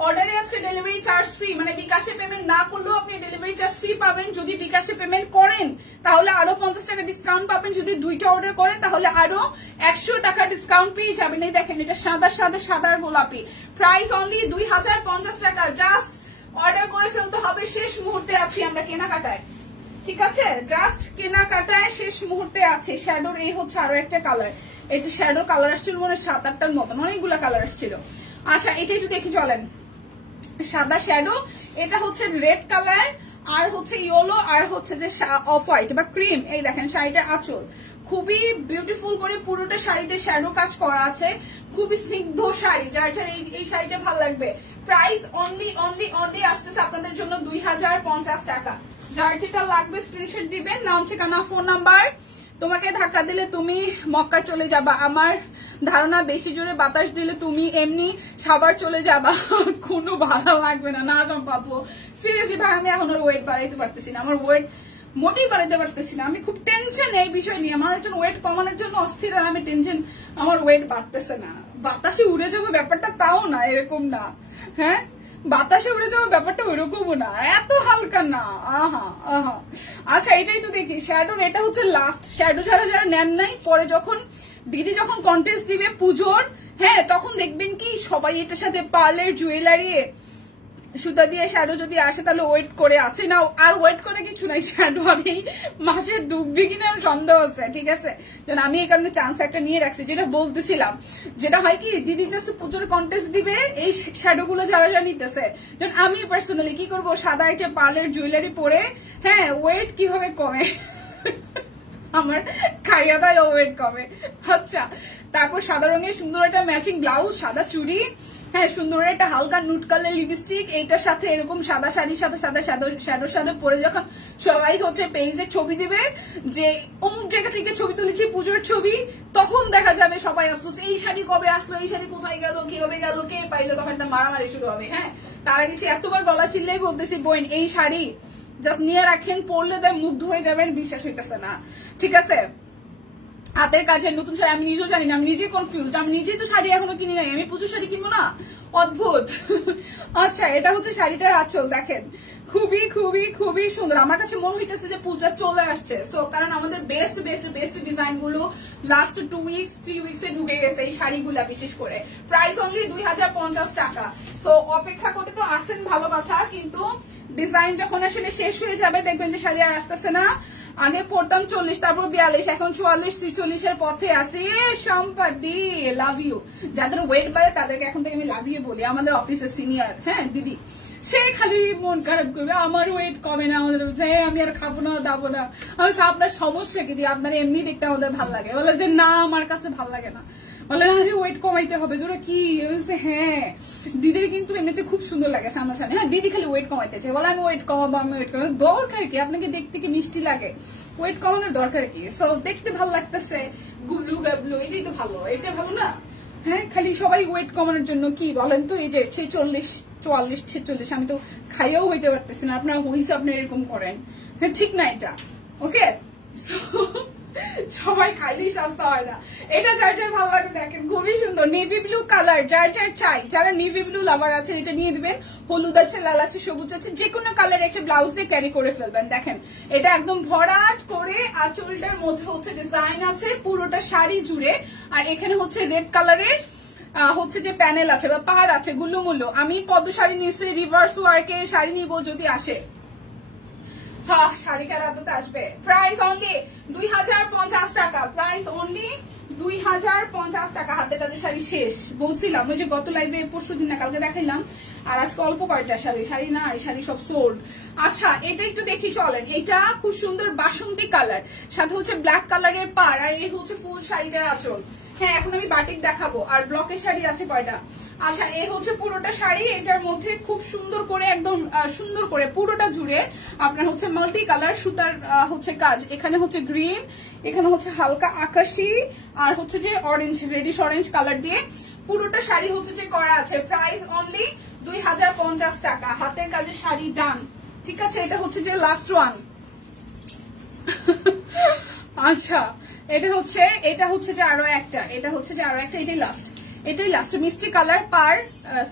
অর্ডারে আজকে ডেলিভারি চার্জ ফ্রি, মানে বিকাশে পেমেন্ট না করলেও আপনি ডেলিভারি চার্জ ফ্রি পাবেন। যদি বিকাশে পেমেন্ট করেন তাহলে আরো 50 টাকা ডিসকাউন্ট পাবেন। যদি 2টা অর্ডার করেন তাহলে আরো 100 টাকা ডিসকাউন্ট পেয়ে যাবেন। এই দেখেন এটা সাদা সাদা সাদার গোলাপি, প্রাইস অনলি 2050 টাকা। জাস্ট অর্ডার করে ফেলতে হবে, শেষ মুহূর্তে আছি আমরা কেনাকাটায়, ঠিক আছে? জাস্ট কেনাকাটায় শেষ মুহূর্তে আছে। শ্যাডোর এই হচ্ছে আরো একটা কালার, এটা শ্যাডোর কালার আসছিল মনে 7-8টার মতন, অনেকগুলা কালার আসছিল। আচ্ছা এটা একটু দেখি চলেন, সাদা শ্যাডো, এটা হচ্ছে রেড কালার, আর হচ্ছে ইয়েলো, আর হচ্ছে যে অফ হোয়াইট বা ক্রিম। এই দেখেন শাড়িটা আঁচল খুবই বিউটিফুল করে পুরোটা শাড়িতে শ্যাডো কাজ করা আছে, খুবই স্নিগ্ধ শাড়ি। যার যার এই শাড়িটা ভালো লাগবে, প্রাইস অনলি অনলি অনলি আসতেছে আপনাদের জন্য 2050 টাকা। যার যেটা লাগবে স্ক্রিনশট দিবেন, নাম ঠিকানা ফোন নাম্বার। তোমাকে ধাক্কা দিলে তুমি মক্কা চলে যাবা, আমার ধারণা বেশি জোরে বাতাস দিলে তুমি এমনি সাবার চলে যাবা, কোনো ভালো লাগবে না। না পাবো সিরিয়াসলি ভাই, আমি এখন ওর ওয়েট বাড়াইতে পারতেছি না, আমার ওয়েট মোটেই বাড়াইতে পারতেছি না। আমি খুব টেনশন এই বিষয় নিয়ে, আমার একজন ওয়েট কমানোর জন্য অস্থির, আর আমি টেনশন, আমার ওয়েট বাড়তেছে না। বাতাসে উড়ে যাবো ব্যাপারটা তাও না, এরকম না। হ্যাঁ বাতাসে উড়ে যাওয়ার ব্যাপারটা ওইরকমও না, এত হালকা না। আহা আহা। আচ্ছা এটাই তো দেখি শ্যাডোর, এটা হচ্ছে লাস্ট শ্যাডো। যারা যারা নেন নাই, পরে যখন দিদি যখন কন্টেস্ট দিবে পুজোর, হ্যাঁ তখন দেখবেন কি সবাই এটার সাথে পার্লের জুয়েলারি সুতা দিয়ে শ্যাডো যদি আসে তাহলে ওয়েট করে আছে না, আর ওয়েট করে কিছু নাই। শ্যাডো আর এই মাসে ডুববে কিনা সন্দেহ আছে, ঠিক আছে? আমি এই কারণে চান্স একটা নিয়ে রাখছি। যেটা বলতেছিলাম, যেটা হয় কি দিদি জাস্ট পুজোর কন্টেস্ট দিবে, এই শ্যাডো গুলো যারা যারা নিতেছে, যেমন আমি পার্সোনালি কি করবো, সাদা একটা পার্লের জুয়েলারি পরে, হ্যাঁ ওয়েট কিভাবে কমে আমার খাইয়া দায় ওয়েট কমে। আচ্ছা তারপর সাদা রঙের সুন্দর একটা ম্যাচিং ব্লাউজ, সাদা চুড়ি, হ্যাঁ সুন্দর একটা হালকা নুট কালার লিপস্টিক, এইটার সাথে এরকম সাদা শাড়ির সাথে সাদা শ্যাডোর সাথে পরে যখন সবাই হচ্ছে পেজে ছবি দিবে যে অমুক জায়গা থেকে ছবি তুলেছি পুজোর ছবি, তখন দেখা যাবে সবাই আফসোস এই শাড়ি কবে আসলো, এই শাড়ি কোথায় গেল, কিভাবে গেল, কে পাইলো, তখন একটা মারামারি শুরু হবে। হ্যাঁ তার আগে এতবার গলা চিল্লেই বলতেছি বোন এই শাড়ি জাস্ট নিয়ে রাখেন, পরলে দেয় মুগ্ধ হয়ে যাবেন, বিশ্বাস হইতেছে না, ঠিক আছে? হাতের কাজের নতুন শাড়ি আমি নিজেও জানি না, আমি নিজে কনফিউজ, আমি নিজেই তো শাড়ি এখনো কিনি নাই, আমি প্রচুর শাড়ি কিনবো না, অদ্ভুত। আচ্ছা এটা হচ্ছে শাড়িটার আঁচল, দেখেন খুবই খুবই খুবই সুন্দর। আমার কাছে মনে হইতেছে যে পূজা চলে আসছে, সো কারণ আমাদের বেস্ট বেস্ট বেস্ট ডিজাইন গুলো লাস্ট 2 উইকস 3 উইকসে ঢুকে গেছে এই শাড়িগুলা, বিশেষ করে প্রাইস অনলি 2050 টাকা। সো অপেক্ষা করতে তো আসেন ভালো কথা, কিন্তু ডিজাইন যখন আসলে শেষ হয়ে যাবে দেখবেন যে শাড়ি আর আসতেছে না। আগে পড়তাম 40, তারপর 42, এখন 44 46 এর পথে আসি। সম্পাদি লাভ ইউ, যাদের ওয়েট বাড়ে তাদেরকে এখন থেকে আমি লাভ ইউ বলি, আমাদের অফিসের সিনিয়র হ্যাঁ দিদি, সে খালি মন খারাপ করবে আমার ওয়েট কমে না, আমাদের আমি আর খাবো না দাবো না। আমি আপনার সমস্যা কি, আপনার এমনি দেখতে আমাদের ভালো লাগে, বলে যে না আমার কাছে ভালো লাগে না, বলে আরে ওয়েট কমাইতে হবে, তোরা কি হ্যাঁ দিদির কিন্তু এমনিতে খুব সুন্দর লাগে সামনাসামনি, হ্যাঁ দিদি খালি ওয়েট কমাইতে চাই, বলে আমি ওয়েট কমাবো, আমি ওয়েট কমাবো, দরকার কি, আপনাকে দেখতে কি মিষ্টি লাগে, ওয়েট কমানোর দরকার কি, সো দেখতে ভালো লাগতেছে গুবলু গাবলু, এটাই তো ভালো, এটা ভালো না। হ্যাঁ খালি সবাই ওয়েট কমানোর জন্য কি বলেন তো, এই যে 46 44 46 আমি তো খাইয়াও হইতে পারতেছি না, আপনারা হইছে আপনি এরকম করেন, হ্যাঁ ঠিক না এটা, ওকে। সবাই খাইলেই সস্তা হয় না, এটা যার যার ভালো লাগে দেখেন খুবই সুন্দর নেভি ব্লু কালার, যার যার চাই, যারা নেভি ব্লু লাভার আছেন এটা নিয়ে দিবেন, হলুদ আছে লাল আছে সবুজ আছে, যে কোনো কালার একটা ব্লাউজ দিয়ে ক্যারি করে ফেলবেন। দেখেন এটা একদম ভরাট করে আঁচলটার মধ্যে হচ্ছে ডিজাইন আছে পুরোটা শাড়ি জুড়ে, আর এখানে হচ্ছে রেড কালারের হচ্ছে যে প্যানেল আছে বা পাহাড় আছে গুল্লুমুল্লু। আমি পদ্ম শাড়ি নিয়েছি, রিভার্স ওয়ার্কে শাড়ি নিবো যদি আসে, হ্যাঁ শাড়ি কেরাতে আসবে। প্রাইস অনলি 2050 টাকা, প্রাইস অনলি 2050 টাকা। হাতে কাজে শাড়ি শেষ বলছিলাম, ওই যে গত লাইভে পরশু দিন না কালকে দেখাইলাম, আর আজকে অল্প কয়টা শাড়ি না, এই শাড়ি সব সোল্ড। আচ্ছা এটা একটু দেখি চলেন, এটা খুব সুন্দর বাসন্তী কালার, সাথে হচ্ছে ব্ল্যাক কালারের পাড়, আর এই হচ্ছে ফুল শাড়িটার আঁচল। হ্যাঁ এখন আমি বাটিক দেখাবো, আর ব্লকের শাড়ি আছে কয়টা। আচ্ছা এই হচ্ছে পুরোটা শাড়ি, এটার মধ্যে খুব সুন্দর করে একদম সুন্দর করে পুরোটা জুড়ে আপনার হচ্ছে মাল্টি কালার সুতার হচ্ছে কাজ, এখানে হচ্ছে গ্রিন, এখানে হচ্ছে হালকা আকাশি, আর হচ্ছে যে অরেঞ্জ রেডিশ অরেঞ্জ কালার দিয়ে পুরোটা শাড়ি হচ্ছে যে করা আছে। প্রাইস অনলি 2050 টাকা, হাতের কাজের শাড়ি ডান, ঠিক আছে। এটা হচ্ছে যে লাস্ট ওয়ান। আচ্ছা এটা হচ্ছে যে আরো একটা, এটাই লাস্ট মিষ্টি কালার পার,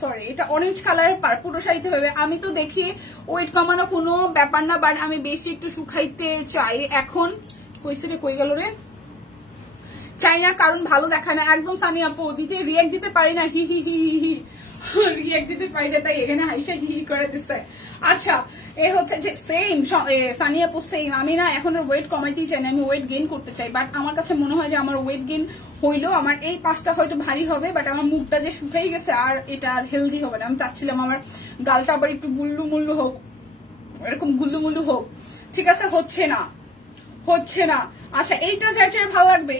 সরি এটা অরেঞ্জ কালারের পার, পুরো শাড়িতে হবে। আমি তো দেখি ওয়েট কমানো কোনো ব্যাপার না, বাট আমি বেশি একটু শুকাইতে চাই এখন। কই গেল রে, চাই না কারণ ভালো দেখায় না একদম। সানি আপু দিতে রিয়াক্ট দিতে পারি না, হি হি হি হি রিয়াক্ট দিতে পারি না, তাই এখানে হাইসা হি হি করে দিচ্ছে। আচ্ছা এ হচ্ছে যে সেম সানি আপু সেম, আমি না এখন ওয়েট কমাইতেই চাই না, আমি ওয়েট গেইন করতে চাই, বাট আমার কাছে মনে হয় যে আমার ওয়েট গেইন হইলেও আমার এই পাশটা হয়তো ভারী হবে, বাট আমার মুখটা যে শুকাই গেছে আর এটা আর হেলদি হবে না। আমি চাচ্ছিলাম আমার গালটা আবার একটু গুল্লু মুল্লু হোক, এরকম গুল্লু মুল্লু হোক, ঠিক আছে হচ্ছে না। আচ্ছা এইটা যার ভালো লাগবে,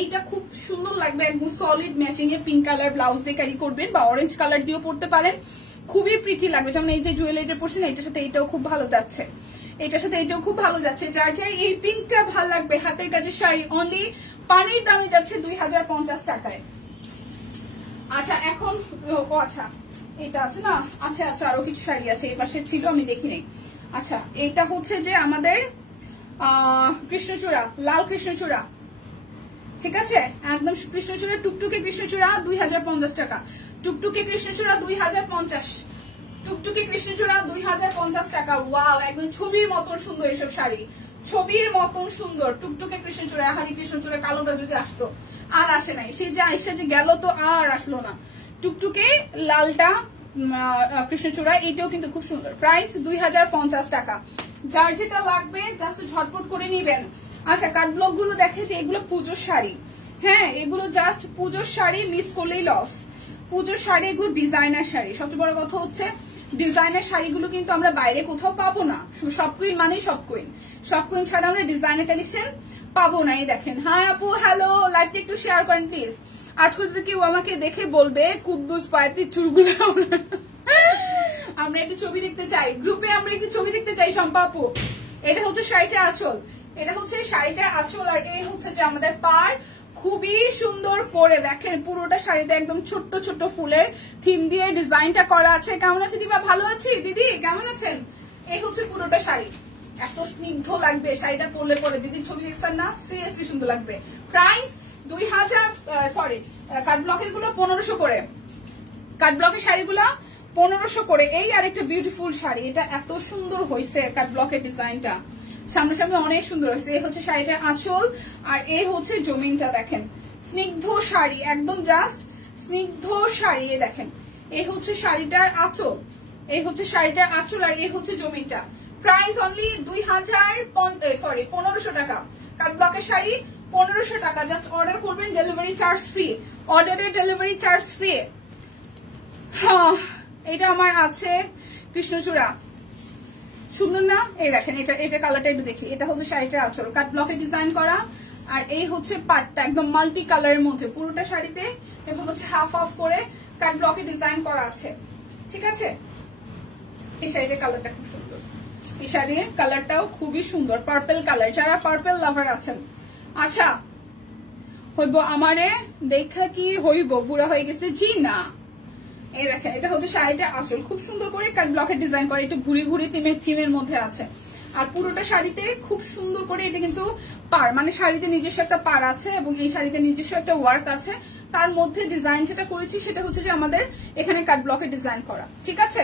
এইটা খুব সুন্দর লাগবে, একদম solid matching a pink colour blouse দিয়ে ক্যারি করবেন, বা অরেঞ্জ কালার দিয়েও পড়তে পারেন, খুবই প্রিটি লাগবে। যেমন এই যে জুয়েলারিটা পরছেন এটার সাথে এটাও খুব ভালো যাচ্ছে, যার এই পিঙ্কটা ভালো লাগবে। হাতের কাজের শাড়ি অনলি পানির দামে যাচ্ছে 2050 টাকায়। আচ্ছা এখন আচ্ছা এটা আছে না, আচ্ছা আরো কিছু শাড়ি আছে, এই পাশে ছিল আমি দেখি নাই। আচ্ছা এটা হচ্ছে যে আমাদের কৃষ্ণচূড়া, লাল কৃষ্ণচূড়া, ঠিক আছে একদম কৃষ্ণচূড়া, টুকটুকে কৃষ্ণচূড়া 2050 টাকা, টুকটুকে কৃষ্ণচূড়া 2050 টাকা। ওয়াও একদম ছবির মতন সুন্দর এসব শাড়ি, ছবির মতন সুন্দর টুকটুকে কৃষ্ণচূড়া। হারি কৃষ্ণচূড়া কালোটা যদি আসতো, আর আসে নাই, সে যে আইসা যে গেল তো আর আসলো না। টুকটুকে লালটা কৃষ্ণচূড়া, এটাও কিন্তু খুব সুন্দর। প্রাইস 2050 টাকা, যার যেটা লাগবে জাস্ট ঝটপট করে নিবেন। আচ্ছা কাট ব্লক গুলো দেখে যে এগুলো পুজোর শাড়ি, হ্যাঁ এগুলো জাস্ট পুজোর শাড়ি, মিস করলেই লস। পুজোর শাড়ি এগুলো ডিজাইনার শাড়ি, সবচেয়ে বড় কথা হচ্ছে ডিজাইনার শাড়িগুলো কিন্তু আমরা বাইরে কোথাও পাবো না। সব কুইন মানেই সব কুইন ছাড়া আমরা ডিজাইনার কালেকশন পাবো না। এই দেখেন, হ্যাঁ আপু হ্যালো, লাইভটা একটু শেয়ার করেন প্লিজ। আজকে যদি কেউ আমাকে দেখে বলবে কুদ্দুস পায়তির চুলগুলো আমরা একটু ছবি দেখতে চাই, গ্রুপে আমরা একটু ছবি দেখতে চাই শম্পা আপু। এটা হচ্ছে শাড়িটা আঁচল, আর এই হচ্ছে যে আমাদের পাড়, খুবই সুন্দর করে দেখেন পুরোটা শাড়িতে একদম ছোট্ট ছোট্ট ফুলের থিম দিয়ে ডিজাইনটা করা আছে। কেমন আছে দিবা? ভালো আছি দিদি, কেমন আছেন? এই হচ্ছে পুরোটা শাড়ি, এত স্নিগ্ধ লাগবে শাড়িটা পরলে পরে। দিদির ছবি দেখছেন না, সিরিয়াসলি সুন্দর লাগবে। প্রাইস 2000, সরি কাট ব্লকের গুলো 1500 করে, কাট ব্লকের শাড়িগুলো 1500 করে। এই আরেকটা বিউটিফুল শাড়ি, এটা এত সুন্দর হয়েছে কাট ব্লকের ডিজাইনটা, সামনে অনেক সুন্দর হয়েছে। এই হচ্ছে শাড়িটার আঁচল, আর এই হচ্ছে জমিনটা। দেখেন স্নিগ্ধ শাড়ি, একদম জাস্ট স্নিগ্ধ শাড়ি। এই দেখেন এই হচ্ছে শাড়িটার আঁচল, এই হচ্ছে শাড়িটার আঁচল, আর এই হচ্ছে জমিনটা। প্রাইস অনলি 1500 টাকা। কাট ব্লকের শাড়ি 1500 টাকা। জাস্ট অর্ডার করবেন, ডেলিভারি চার্জ ফ্রি, অর্ডারের ডেলিভারি চার্জ ফ্রি। হ্যাঁ, এটা আমার আছে কৃষ্ণচূড়া, সুন্দর না? এই দেখেন এটা কালারটা একটু দেখি। এটা হচ্ছে শাড়িটার আঁচল, কাট ব্লকে ডিজাইন করা, আর এই হচ্ছে পাটটা একদম মাল্টি কালারের মধ্যে। পুরোটা শাড়িতে এবং হচ্ছে হাফ হাফ করে কাট ব্লকে ডিজাইন করা আছে, ঠিক আছে? এই শাড়িটার কালারটা খুব সুন্দর, এই শাড়ির কালারটাও খুবই সুন্দর, পার্পল কালার। যারা পার্পল লাভার আছেন, আচ্ছা হইব আমারে দেখা কি হইব বুড়া হয়ে গেছে? জি না। এই দেখেন এটা হচ্ছে শাড়িটা আসল, খুব সুন্দর করে কাট ব্লকের ডিজাইন করে, একটু ঘুরি ঘুরি থিমের মধ্যে আছে। আর পুরোটা শাড়িতে খুব সুন্দর করে, এটা কিন্তু পার, মানে শাড়িতে নিজস্ব একটা পার আছে এবং এই শাড়িতে নিজস্ব একটা ওয়ার্ক আছে। তার মধ্যে ডিজাইন যেটা করেছি সেটা হচ্ছে যে আমাদের এখানে কাট ব্লকের ডিজাইন করা, ঠিক আছে?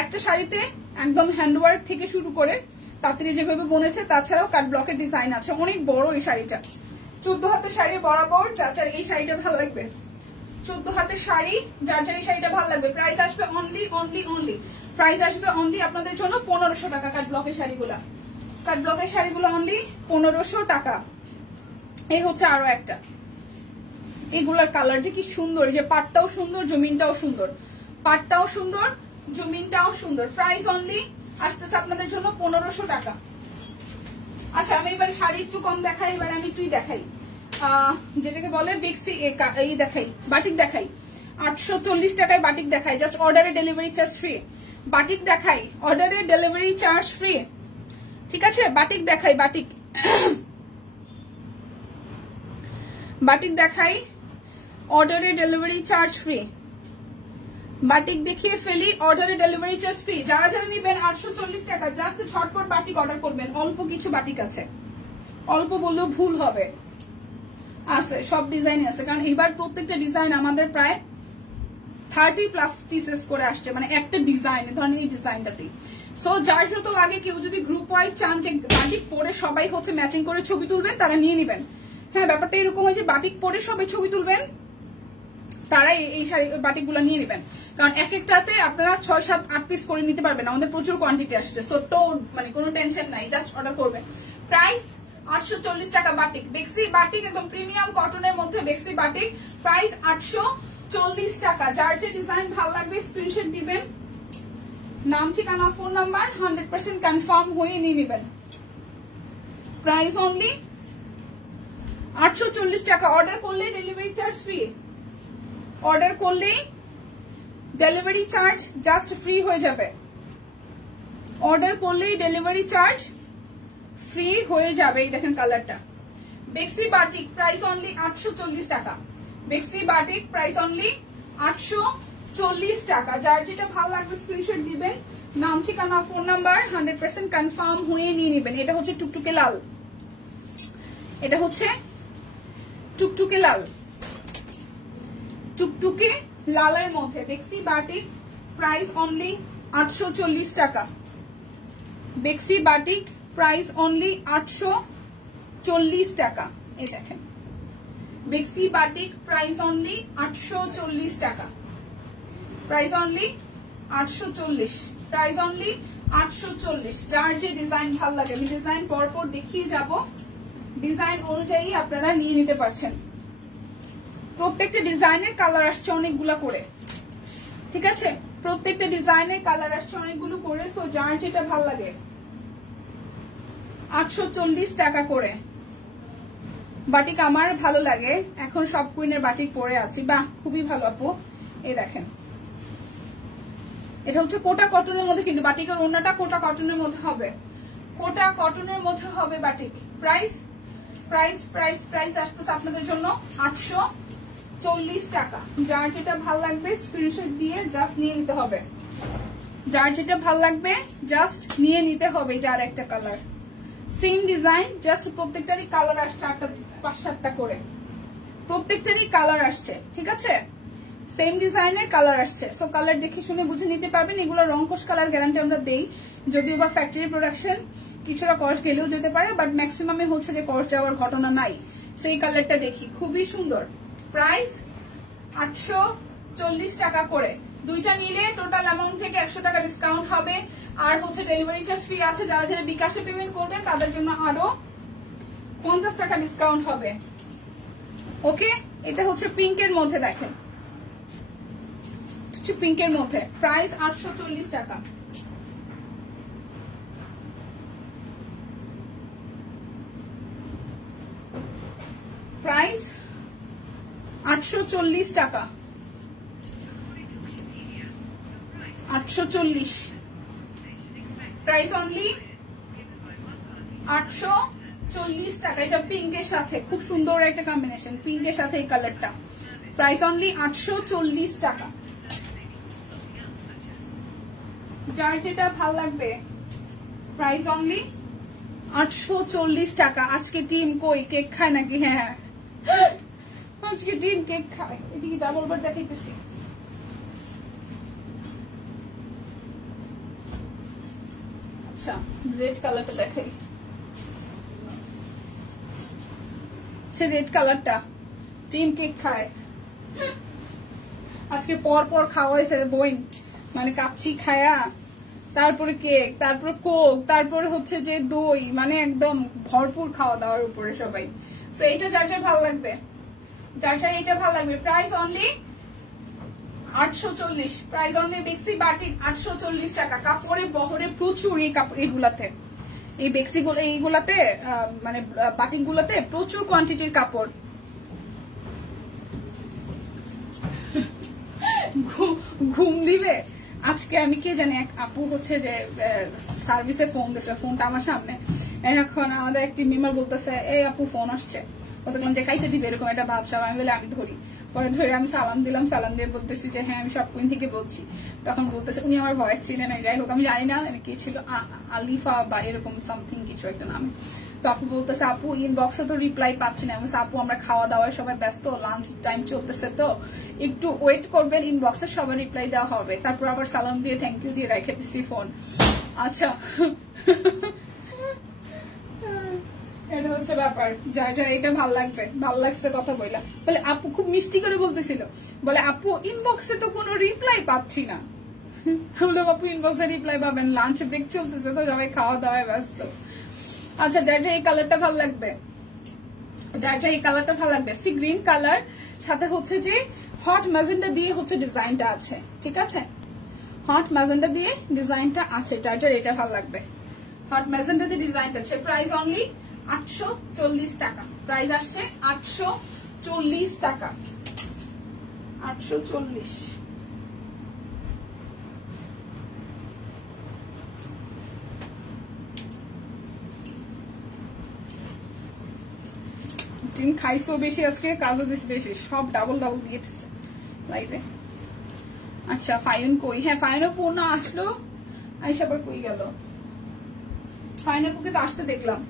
একটা শাড়িতে একদম হ্যান্ডওয়ার্ক থেকে শুরু করে তাড়াতাড়ি যেভাবে বনেছে, তাছাড়াও কাট ব্লকের ডিজাইন আছে। অনেক বড় এই শাড়িটা, 14 হাতের শাড়ি বরাবর। যার এই শাড়িটা ভালো লাগবে, 14 হাতের শাড়ি, যার এই শাড়িটা ভালো লাগবে। প্রাইস আসবে অনলি প্রাইস আসবে অনলি আপনাদের জন্য 1500 টাকা। কাট ব্লকের শাড়িগুলা, কাট ব্লকের শাড়িগুলো অনলি 1500 টাকা। এই হচ্ছে আরো একটা, এগুলার কালার যে কি সুন্দর, যে পাটটাও সুন্দর, জমিনটাও সুন্দর, পাটটাও সুন্দর, জমিনটাও সুন্দর। প্রাইস অনলি আসতেছে আপনাদের জন্য 1500 টাকা। আচ্ছা আমি এবার শাড়ি একটু কম দেখাই, এবার আমি একটু দেখাই যেটাকে বলে বেক্সি, এই দেখাই, বাটিক দেখাই। 840 টাকায় বাটিক দেখাই, জাস্ট অর্ডারে ডেলিভারি চার্জ ফ্রি। বাটিক দেখাই, অর্ডারে ডেলিভারি চার্জ ফ্রি, ঠিক আছে? বাটিক দেখাই, বাটিক বাটিক দেখাই, অর্ডারে ডেলিভারি চার্জ ফ্রি। বাটিক দেখিয়ে ফেলি, অর্ডারে ডেলিভারি চার্জ ফ্রি। যারা যারা নিবেন 840 টাকা, জাস্ট ঝটপট বাটিক অর্ডার করবেন। অল্প কিছু বাটিক আছে, অল্প বললেও ভুল হবে, আছে সব ডিজাইন আছে, কারণ এবার প্রত্যেকটা ডিজাইন আমাদের প্রায় 30+ পিসেস করে আসছে, মানে একটা ডিজাইন, ধরেন এই ডিজাইনটাতে। সো যার যত লাগে, কেউ যদি গ্রুপ ওয়াইজ চান যে বাটিক পরে সবাই হচ্ছে ম্যাচিং করে ছবি তুলবেন, তারা নিয়ে নিবেন। হ্যাঁ, ব্যাপারটা এরকম হয় যে বাটিক পরে সবাই ছবি তুলবেন, তারা এই শাড়ি বাটিক গুলা নিয়ে নেবেন, কারণ এক একটাতে আপনারা 6, 7, 8 পিস করে নিতে পারবেন। আমাদের প্রচুর কোয়ান্টিটি আসছে, সো তো মানে কোনো টেনশন নাই, জাস্ট অর্ডার করবেন। প্রাইস 840 টাকা বাটিক, বেক্সি বাটিক, একদম প্রিমিয়াম কটনের মধ্যে বেক্সি বাটিক। প্রাইস 840 টাকা। যার যে ডিজাইন ভালো লাগবে স্ক্রিনশট দিবেন, নাম ঠিকানা ফোন নাম্বার 100% কনফার্ম হয়ে নিয়ে নেবেন। প্রাইস অনলি 840 টাকা। অর্ডার করলে ডেলিভারি চার্জ ফ্রি, অর্ডার করলেই ডেলিভারি চার্জ জাস্ট ফ্রি হয়ে যাবে, অর্ডার করলেই ডেলিভারি চার্জ ফ্রি হয়ে যাবে। এই দেখেন কালারটা, বেক্সি বাটিক, প্রাইস অনলি 840 টাকা। বেক্সি বাটিক প্রাইস অনলি 840 টাকা। যার যেটা ভালো লাগবে স্ক্রিনশট দিবেন, নাম ঠিকানা ফোন নাম্বার 100% কনফার্ম হয়ে নিয়ে নেবেন। এটা হচ্ছে টুকটুকে লাল, এটা হচ্ছে টুকটুকে লাল, টুকটুকে লালের মধ্যে বেক্সি বাটিক, প্রাইস অনলি 840 টাকা। বেক্সি বাটিক প্রাইস অনলি 840 টাকা। এই দেখেন বেক্সি বাটিক প্রাইস অনলি 840 টাকা, প্রাইস অনলি 840, প্রাইস অনলি 840। যার যে ডিজাইন ভালো লাগে, আমি ডিজাইন পরপর দেখিয়ে যাব, ডিজাইন অনুযায়ী আপনারা নিয়ে নিতে পারছেন। প্রত্যেকটা ডিজাইনের কালার আসছে অনেকগুলা করে, ঠিক আছে? প্রত্যেকটা ডিজাইনের কালার আসছে অনেকগুলো করে, সো যার যেটা ভালো লাগে 840 টাকা করে। বাটিক আমার ভালো লাগে, এখন সব কুইনের বাটিক পরে আছি, বাহ খুবই ভালো আপু। এই দেখেন এটা হচ্ছে কোটা কটনের মধ্যে, কিন্তু বাটিকের ওড়নাটা কোটা কটনের মধ্যে হবে, কোটা কটনের মধ্যে হবে batik. Price price price price আসতেছে আপনাদের জন্য 840 টাকা। যার যেটা ভালো লাগবে স্ক্রিনশট দিয়ে জাস্ট নিয়ে নিতে হবে, যার যেটা ভালো লাগবে জাস্ট নিয়ে নিতে হবে। যার একটা কালার সেম ডিজাইন, জাস্ট প্রত্যেকটারই কালার আসছে 5-7টা করে, প্রত্যেকটারই কালার আসছে, ঠিক আছে? সেম ডিজাইনের কালার আসছে। সো কালার দেখে শুনে বুঝে নিতে পারবেন। এগুলো রংকশ কালার গ্যারান্টি আমরা দেই, যদিও বা ফ্যাক্টরি প্রোডাকশন কিছুটা কস্ট গেলেও যেতে পারে, বাট ম্যাক্সিমামে হচ্ছে যে কস্ট যাওয়ার ঘটনা নাই। সেই কালারটা দেখি, খুবই সুন্দর। প্রাইস 840 টাকা করে। দুইটা নিলে টোটাল অ্যামাউন্ট থেকে 100 টাকা ডিসকাউন্ট হবে। আর হচ্ছে ডেলিভারি চার্জ ফ্রি আছে। যারা যারা বিকাশে পেমেন্ট করবেন তাদের জন্য আরো 50 টাকা ডিসকাউন্ট হবে। ওকে, এটা হচ্ছে পিঙ্কের মধ্যে, দেখেন পিঙ্কের মধ্যে প্রাইস 840 টাকা। প্রাইস 840 টাকা, 840 প্রাইস অনলি 840 টাকা। এটা পিঙ্কের সাথে খুব সুন্দর একটা কম্বিনেশন, পিঙ্কের সাথে এই কালারটা। প্রাইস অনলি 840 টাকা। যার যেটা ভালো লাগবে প্রাইস অনলি 840 টাকা। আজকে টিম কই কেক খায় নাকি? হ্যাঁ, আজকে টিম কেক খায়। এটা কি ডাবল বার দেখাইতেছি? আচ্ছা, রেড কালারটা দেখাই। রেড কালারটা টিম কেক খায় আজকে, পর পর খাওয়া হয়েছে বই, মানে কাচ্চি খায়া, তারপরে কেক, তারপর কোক, তারপরে হচ্ছে যে দই, মানে একদম ভরপুর খাওয়া দাওয়ার উপরে সবাই। তো এইটা যার যার ভালো লাগবে, যার যার এটা ভালো লাগবে। Price only 840। প্রাইস অনলি বেক্সি বাটিক 840 টাকা। কাপড়ে বহরে প্রচুর এই কাপড়, এইগুলাতে, এই বেক্সি এইগুলাতে মানে বাটিক গুলাতে প্রচুর কোয়ান্টিটির কাপড়। ঘুম দিবে আজকে। আমি কে জানি, এক আপু হচ্ছে যে সার্ভিসে ফোন দিচ্ছে, ফোনটা আমার সামনে। এখন আমাদের একটি মেম্বার বলতেছে, এই আপু ফোন আসছে, বললাম যে খাইতে দিবে, এরকম একটা ভাবসাব। আমি বলে আমি ধরি, পরে ধরে আমি সালাম দিলাম, সালাম দিয়ে বলতেছি যে হ্যাঁ আমি শপিং থেকে বলছি। তখন বলতেছে, উনি আমার ভয়েস চিনে নাই, যাই হোক আমি জানি না কি ছিল, আলিফা বা এরকম সামথিং কিছু একটা নাম। তো আপু বলতেছে, আপু ইনবক্সে তো রিপ্লাই পাচ্ছি না। আপু আমরা খাওয়া দাওয়ায় সবাই ব্যস্ত, লাঞ্চ টাইম চলতেছে, তো একটু ওয়েট করবেন, ইনবক্সে সবাই রিপ্লাই দেওয়া হবে। তারপর আবার সালাম দিয়ে থ্যাংক ইউ দিয়ে রেখে দিচ্ছি ফোন। আচ্ছা, এটা হচ্ছে ব্যাপার। যার যার এটা ভালো লাগবে, ভালো লাগছে কথা বললা, বলে আপু খুব মিষ্টি করে বলতেছিল, বলে আপু ইনবক্সে তো কোনো রিপ্লাই পাচ্ছি না। বলে আপু ইনবক্সে রিপ্লাই পাবেন, লাঞ্চ ব্রেক চলতেছে তো সবাই খাওয়া দাওয়ায় ব্যস্ত। আচ্ছা, যার যার এই কালারটা ভালো লাগবে, যার যার এই কালারটা ভালো লাগবে, সি গ্রিন কালার সাথে হচ্ছে যে হট ম্যাজেন্ডা দিয়ে হচ্ছে ডিজাইনটা আছে, ঠিক আছে? হট ম্যাজেন্ডা দিয়ে ডিজাইনটা আছে, যার যার এটা ভালো লাগবে। হট ম্যাজেন্ডা দিয়ে ডিজাইনটা আছে। প্রাইস অনলি 840 টাকা। প্রাইস আসছে 840 টাকা, 840। ডিম খাইছো বেশি আজকে, কাজও দিস বেশি, সব ডাবল ডাবল দিয়েছে লাইভে। আচ্ছা, ফাইন কই? হ্যাঁ, ফাইনও পূর্ণ আসলো, আইসা আবার কই গেল? ফাইনাপুকে তো আসতে দেখলাম।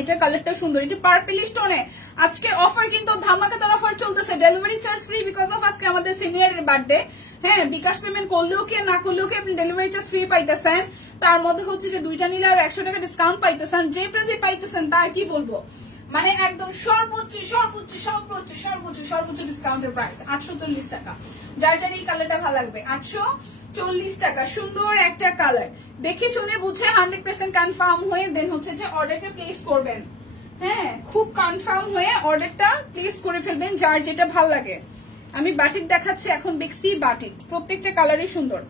এটা কালারটা সুন্দর, এটা পার্পল স্টোনে। আজকে অফার কিন্তু ধামাকাদার অফার চলতেছে, delivery charge free because of আজকে আমাদের সিনিয়রের বার্থডে। হ্যাঁ, বিকাশ পেমেন্ট করলেও কি না করলেও কি আপনি ডেলিভারি চার্জ ফ্রি পাইতেছেন। তার মধ্যে হচ্ছে যে দুইটা নিলে আর 100 টাকা ডিসকাউন্ট পাইতেছেন। যে প্রাইসে পাইতেছেন তার কি বলবো, মানে একদম সর্বোচ্চ সর্বোচ্চ সর্বোচ্চ সর্বোচ্চ সর্বোচ্চ ডিসকাউন্টের প্রাইস 840 টাকা। যার যার এই কালারটা ভালো লাগবে 840 টাকা। সুন্দর একটা কালার, দেখে শুনে বুঝে 100% কনফার্ম হয়ে দেন হচ্ছে যে অর্ডারটা প্লেস করবেন। হ্যাঁ, খুব কনফার্ম হয়ে অর্ডারটা প্লেস করে ফেলবেন, যার যেটা ভালো লাগে। আমি বাটিক দেখাচ্ছি এখন, বেক্সি বাটিক, প্রত্যেকটা কালারই সুন্দর।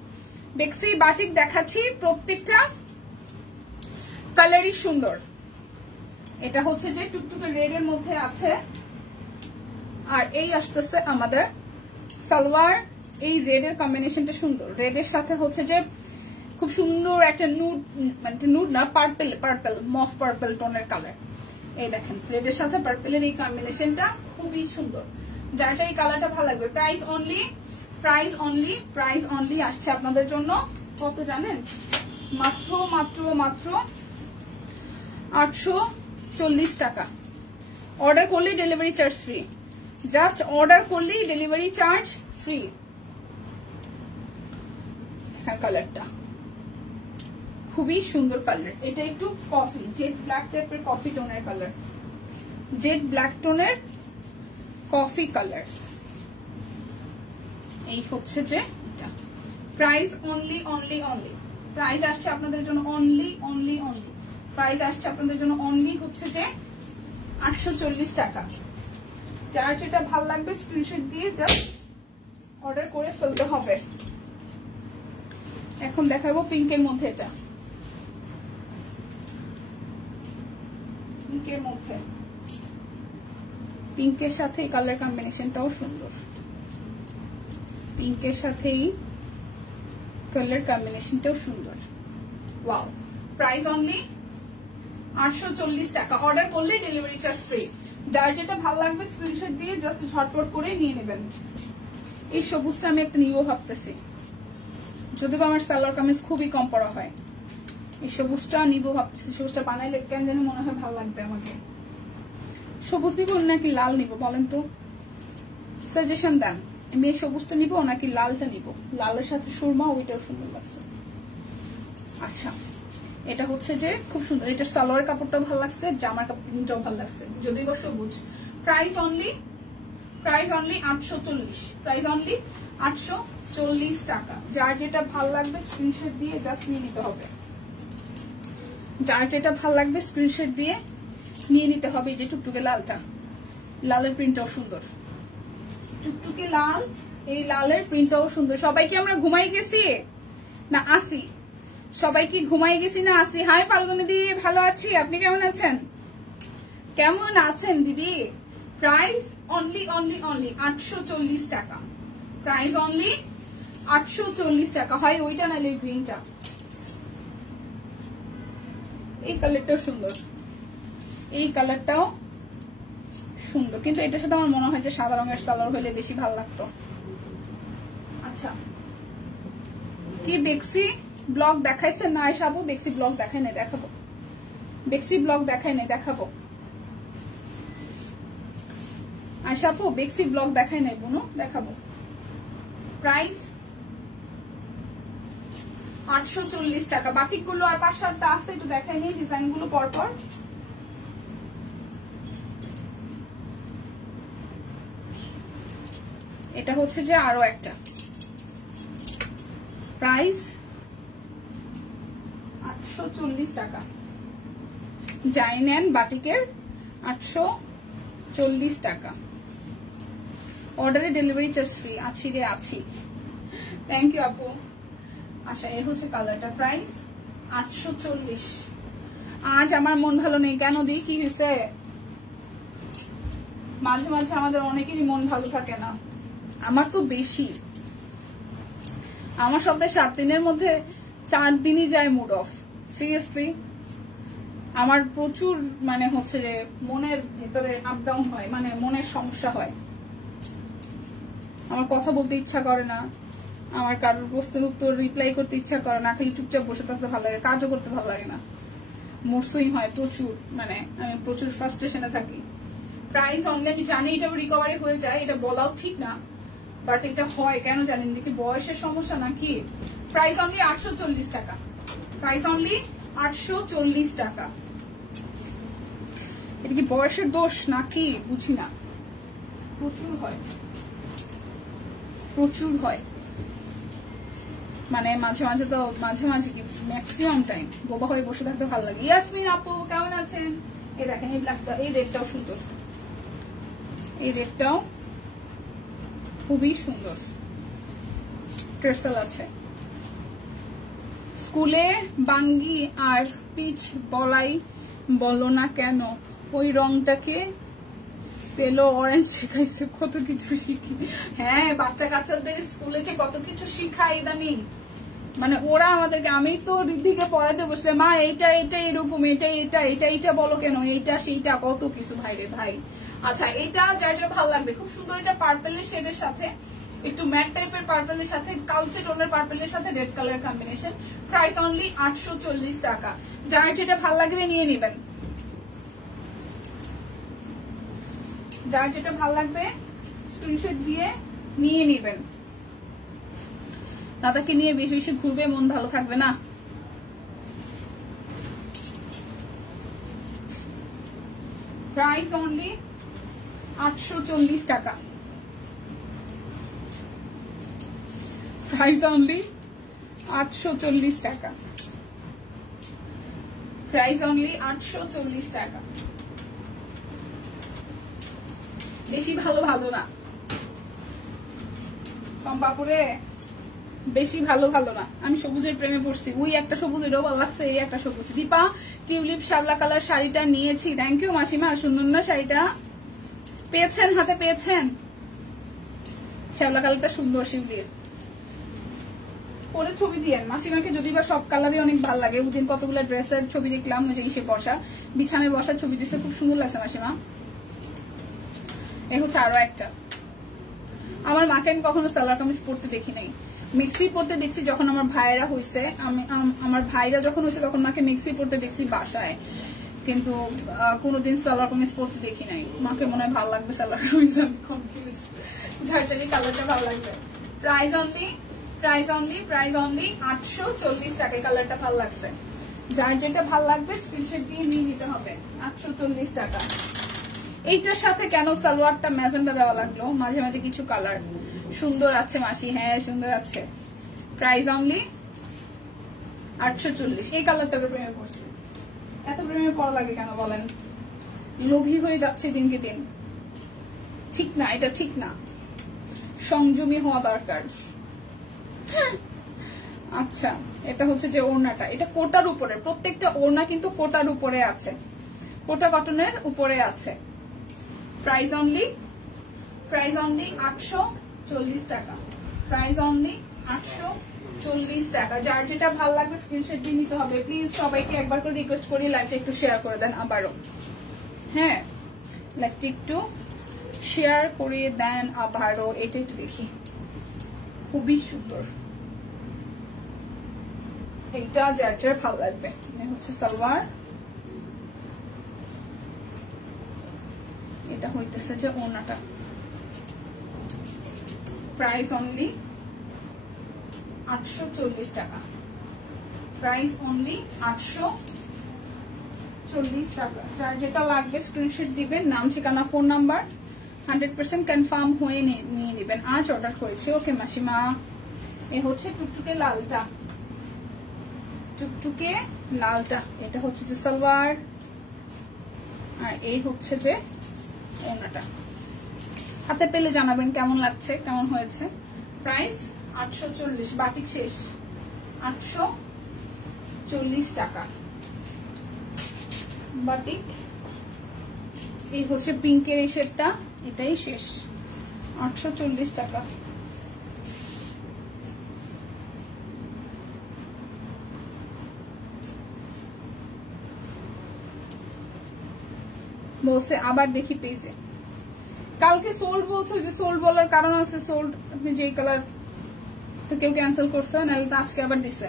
বেক্সি বাটিক দেখাচ্ছি, প্রত্যেকটা কালারই সুন্দর। এটা হচ্ছে যে টুকটুকে রেড এর মধ্যে আছে, আর এই আসতেছে আমাদের সালোয়ার। এই রেড এর কম্বিনেশনটা সুন্দর, রেড এর সাথে হচ্ছে যে খুব সুন্দর একটা নুড, মানে নুড না, পার্পল, পার্পল মফ পার্পল টোনের কালার। এই দেখেন, রেড এর সাথে পার্পলের এই কম্বিনেশনটা খুবই সুন্দর। যার এই কালারটা ভালো লাগবে। Price only, price only, price only আসছে আপনাদের জন্য কত জানেন? মাত্র মাত্র মাত্র 840 টাকা। অর্ডার করলেই delivery charge free, just order করলেই ডেলিভারি চার্জ ফ্রি। কালারটা খুবই সুন্দর কালার, এটা একটু কফি জেড ব্ল্যাক টাইপের কফি টোনের কালার, জেড ব্ল্যাক টোনের কফি কালার। এই হচ্ছে যে এটা price only only only, price আসছে আপনাদের জন্য অনলি অনলি অনলি, প্রাইস আসছে আপনাদের জন্য অনলি হচ্ছে যে 840 টাকা। যার যেটা ভালো লাগবে স্ক্রিনশট দিয়ে জাস্ট অর্ডার করে ফেলতে হবে। এখন দেখাবো পিঙ্কের মধ্যে, এটা পিঙ্কের মধ্যে, পিঙ্কের সাথে এই কালার কম্বিনেশনটাও সুন্দর, পিঙ্কের সাথেই কালার কম্বিনেশনটাও সুন্দর। ওয়াও, প্রাইস অনলি 840 টাকা। অর্ডার করলে ডেলিভারি চার্জ ফ্রি। যার যেটা ভালো লাগবে স্ক্রিনশট দিয়ে জাস্ট ঝটপট করে নিয়ে নেবেন। এই সবুজটা আমি একটা নিবো ভাবতেছি, যদিও আমার সালোয়ার কামিজ খুবই কম পরা হয়। এই সবুজটা নিবো ভাবতেছি, সবুজটা বানাইলে কেন জানি মনে হয় ভালো লাগবে আমাকে। সবুজ নিবো নাকি লাল নিবো বলেন তো, সাজেশন দেন। আমি এই সবুজটা নিবো নাকি লালটা নিবো? লালের সাথে সুরমা, ওইটাও সুন্দর লাগছে। আচ্ছা, এটা হচ্ছে যে খুব সুন্দর, এটার সালোয়ার কাপড়টাও ভালো লাগছে, জামার কাপড়টাও ভালো লাগছে, যদিও বা সবুজ। প্রাইস অনলি 840, প্রাইস অনলি 840 টাকা। যার যেটা ভালো লাগবে স্ক্রিনশট দিয়ে জাস্ট নিয়ে নিতে হবে, যার যেটা ভালো লাগবে স্ক্রিনশট দিয়ে নিয়ে নিতে হবে। এই যে টুকটুকে লালটা, লালের প্রিন্টটাও সুন্দর, টুকটুকে লাল, এই লালের প্রিন্টটাও সুন্দর। সবাইকে আমরা ঘুমাই গেছি না আসি? সবাই কি ঘুমাই গেছি না আসি? হাই ফাল্গুনি দিদি, ভালো আছি, আপনি কেমন আছেন? কেমন আছেন দিদি? প্রাইস অনলি অনলি অনলি 840 টাকা, প্রাইস অনলি 840 টাকা। হয় ওইটা নাহলে গ্রিনটা। এই কালারটাও সুন্দর, এই কালারটাও সুন্দর, কিন্তু এটার সাথে আমার মনে হয় যে সাদা রঙের সালোয়ার হলে বেশি ভালো লাগতো। আচ্ছা, কি বেক্সি ব্লগ দেখাইছে না আয়শাবু? বেক্সি ব্লগ দেখাই নাই, দেখাবো। বেক্সি ব্লগ দেখাই নাই, দেখাবো। আয়শাবু বেক্সি ব্লগ দেখাই নাই বোনো, দেখাবো। প্রাইস 840 টাকা। বাকিগুলো আর 5-7টা আছে, একটু দেখাই নিই ডিজাইন গুলো পরপর। এটা হচ্ছে যে আরো একটা, প্রাইস 840 টাকা। যাই নেন বাটিকের 840 টাকা। অর্ডারে ডেলিভারি চার্জ ফ্রি। আছি রে আছি, থ্যাংক ইউ আপু। আচ্ছা, এই হচ্ছে কালারটা, প্রাইস 840। আজ আমার মন ভালো নেই কেন দি? কি হয়েছে? মাঝে মাঝে আমাদের অনেকেরই মন ভালো থাকে না, আমার তো বেশি। আমার সপ্তাহে 7 দিনের মধ্যে 4 দিনই যায় মুড অফ। সিরিয়াসলি আমার প্রচুর মানে হচ্ছে যে মনের ভিতরে আপ ডাউন হয়, মানে মনের সমস্যা হয়। আমার কথা বলতে ইচ্ছা করে না, আমার কারোর প্রশ্নের উত্তর রিপ্লাই করতে ইচ্ছা করে না, খালি চুপচাপ বসে থাকতে ভালো লাগে, কাজও করতে ভালো লাগে না, মুড সুইং হয় প্রচুর, মানে আমি প্রচুর ফ্রাস্ট্রেশনে থাকি। প্রাইস অনলি, আমি জানি এটা রিকভারি হয়ে যায়, এটা বলাও ঠিক না, বাট এটা হয় কেন জানেন? নাকি বয়সের সমস্যা নাকি? প্রাইস অনলি 840 টাকা, প্রাইস অনলি 840 টাকা। এটা কি বয়সের দোষ নাকি বুঝি না, প্রচুর হয়, প্রচুর হয়, মানে মাঝে মাঝে তো, মাঝে মাঝে কি ম্যাক্সিমাম টাইম বোবা হয়ে বসে থাকতে ভালো লাগে। ইয়াসমিন আপু কেমন আছেন? এই দেখেন এই ব্ল্যাকটা, এই রেডটাও সুন্দর, এই রেডটাও খুবই সুন্দর, ট্রেসেল আছে। স্কুলে বাঙ্গি আর পিচ বলাই বলো না কেন? ওই রংটাকে পেলো অরেঞ্জ শেখাইছে, কত কিছু শিখি। হ্যাঁ, বাচ্চা কাচ্চাদের স্কুলে যে কত কিছু শিখাই ইদানিং, মানে ওরা আমাদেরকে, আমি তো রিদ্ধিকে পড়াতে বসলে মা এইটা এটা এরকম, এটা এটা এটা এটা বলো কেন, এইটা সেইটা কত কিছু, ভাই রে ভাই। আচ্ছা, এটা যার যার ভালো লাগবে, খুব সুন্দর, এটা পার্পেলের শেডের সাথে একটু ম্যাট টাইপের পার্পলের সাথে কালচে টোনের পার্পলের সাথে red colour combination. Price only 840 টাকা। যার যেটা ভালো লাগবে নিয়ে নেবেন, যার যেটা ভালো লাগবে স্ক্রিনশট দিয়ে নিয়ে নেবেন। দাদাকে নিয়ে বেশি বেশি ঘুরবে, মন ভালো থাকবে না। প্রাইস অনলি 840 টাকা। প্রাইস অনলি 840 টাকা। প্রাইস অনলি 840 টাকা। বেশি ভালো ভালো না কম্পাপুরে, বেশি ভালো ভালো না। আমি সবুজের প্রেমে পড়ছি। ওই একটা সবুজ, এটাও ভালো লাগছে। এই একটা সবুজ। দীপা টিউলিপ শাবলা কালার শাড়িটা নিয়েছি। থ্যাংক ইউ মাসিমা। সুন্দর না শাড়িটা? পেয়েছেন, হাতে পেয়েছেন? শাবলা কালারটা সুন্দর। শিউলির পরে ছবি দিয়েন মাসিমাকে, যদি বা সব কালারই অনেক ভালো লাগে। ওদিন কতগুলো ড্রেসের ছবি দেখলাম, ওই যে এসে বসা বিছানায় বসার ছবি দিচ্ছে, খুব সুন্দর লাগছে মাসিমা। এই হচ্ছে আরো একটা। আমার মাকে আমি কখনো সালোয়ার কামিজ পরতে দেখি নাই, মিক্সি পরতে দেখছি যখন আমার ভাইরা হয়েছে। আমার ভাইরা যখন হয়েছে তখন মাকে মিক্সি পরতে দেখছি বাসায়, কিন্তু কোনোদিন সালোয়ার কামিজ পরতে দেখি নাই। মাকে মনে হয় ভালো লাগবে সালোয়ার কামিজ, আমি কনফিউজ। ঝাড়চালি কালারটা ভালো লাগবে। প্রাইস অনলি 840 টাকা। কালারটা ভালো লাগছে। যার যেটা ভালো লাগবে স্ক্রিনশট দিয়ে নিয়ে নিতে হবে। 840 টাকা। এইটার সাথে কেন সালোয়ারটা ম্যাজেন্টা দেওয়া লাগলো? মাঝে মাঝে কিছু কালার সুন্দর আছে মাসি। হ্যাঁ সুন্দর আছে। Price only 840। এই কালারটা প্রেমে পড়ছে। এত প্রেমে পড়া লাগে কেন বলেন? লোভী হয়ে যাচ্ছে দিনকে দিন। ঠিক না, এটা ঠিক না। সংযমী হওয়া দরকার। আচ্ছা, এটা হচ্ছে যে ওড়নাটা, এটা কোটার উপরে। প্রত্যেকটা ওড়না কিন্তু কোটার উপরে আছে, কোটা কটনের উপরে আছে। প্রাইস অনলি 840 টাকা। প্রাইস অনলি 840 টাকা। যার যেটা ভালো লাগবে স্ক্রিনশট দিয়ে নিতে হবে। প্লিজ সবাইকে একবার করে রিকোয়েস্ট করি লাইভটা একটু শেয়ার করে দেন আবারও। হ্যাঁ, লাইভটা একটু শেয়ার করে দেন আবারও। এটা একটু দেখি, খুবই সুন্দর। এইটা যার যার ভালো লাগবে। হচ্ছে সালোয়ার, এটা হইতেছে যে ওড়নাটা। প্রাইস অনলি 840 টাকা। প্রাইস অনলি 840 টাকা। যার যেটা লাগবে স্ক্রিনশট দিবেন, নাম ঠিকানা ফোন নাম্বার 100% কনফার্ম হয়ে নিয়ে নেবেন। আজ অর্ডার করেছি। ওকে মাসিমা। এ হচ্ছে টুকটুকে লালটা, টুকটুকে লালটা। এটা হচ্ছে যে সালোয়ার, আর এই হচ্ছে যে ওড়নাটা। হাতে পেলে জানাবেন কেমন লাগছে, কেমন হয়েছে। প্রাইস 840। বাটিক শেষ। 840 টাকা বাটিক। এই হচ্ছে পিঙ্কের এই শেডটা, এটাই শেষ। 840 টাকা। বলছে আবার দেখি পেজে। কালকে সোল্ড বলছে, যে সোল্ড বলার কারণ আছে। সোল্ড আপনি যেই কালার তো কেউ ক্যান্সেল করছে, নাহলে তো আজকে আবার দিছে।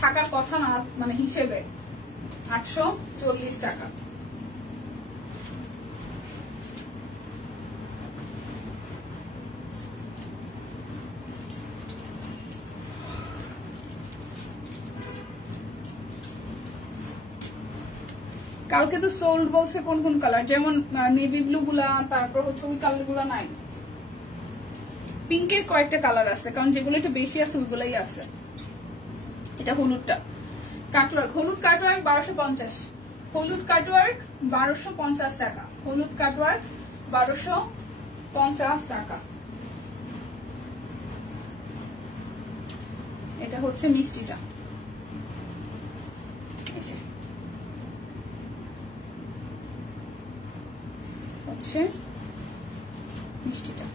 থাকার কথা না মানে হিসেবে। 840 টাকা। কালকে তো সোল্ড বলছে কোন কোন কালার, যেমন নেভি ব্লু গুলা, তারপর হচ্ছে ওই কালার গুলা নাই। পিঙ্কের কয়েকটা কালার আছে, কারণ যেগুলো একটু বেশি আছে ওইগুলাই আছে। এটা হলুদটা, কাটওয়ার্ক, হলুদ কাটওয়ার্ক 1250। হলুদ কাটওয়ার্ক 1250 টাকা। হলুদ কাটওয়ার্ক 1250 টাকা। এটা হচ্ছে মিষ্টিটা, হচ্ছে মিষ্টিটা।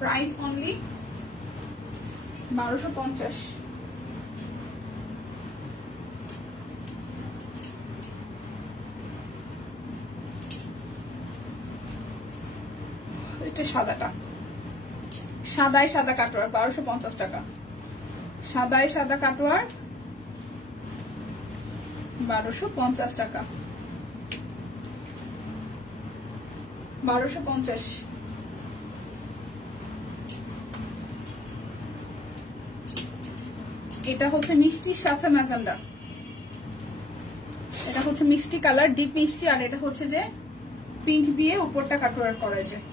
Price only 1250। হচ্ছে সাদাটা, সাদায় সাদা কাটোয়ার 1250 টাকা, সাদায় সাদা কাটোয়ার 1250 টাকা, 1250। এটা হচ্ছে মিষ্টির সাথে ম্যাজেন্ডা, এটা হচ্ছে মিষ্টি কালার, ডিপ মিষ্টি, আর এটা হচ্ছে যে পিঙ্ক দিয়ে উপরটা কাটওয়ার্ক করা যায়।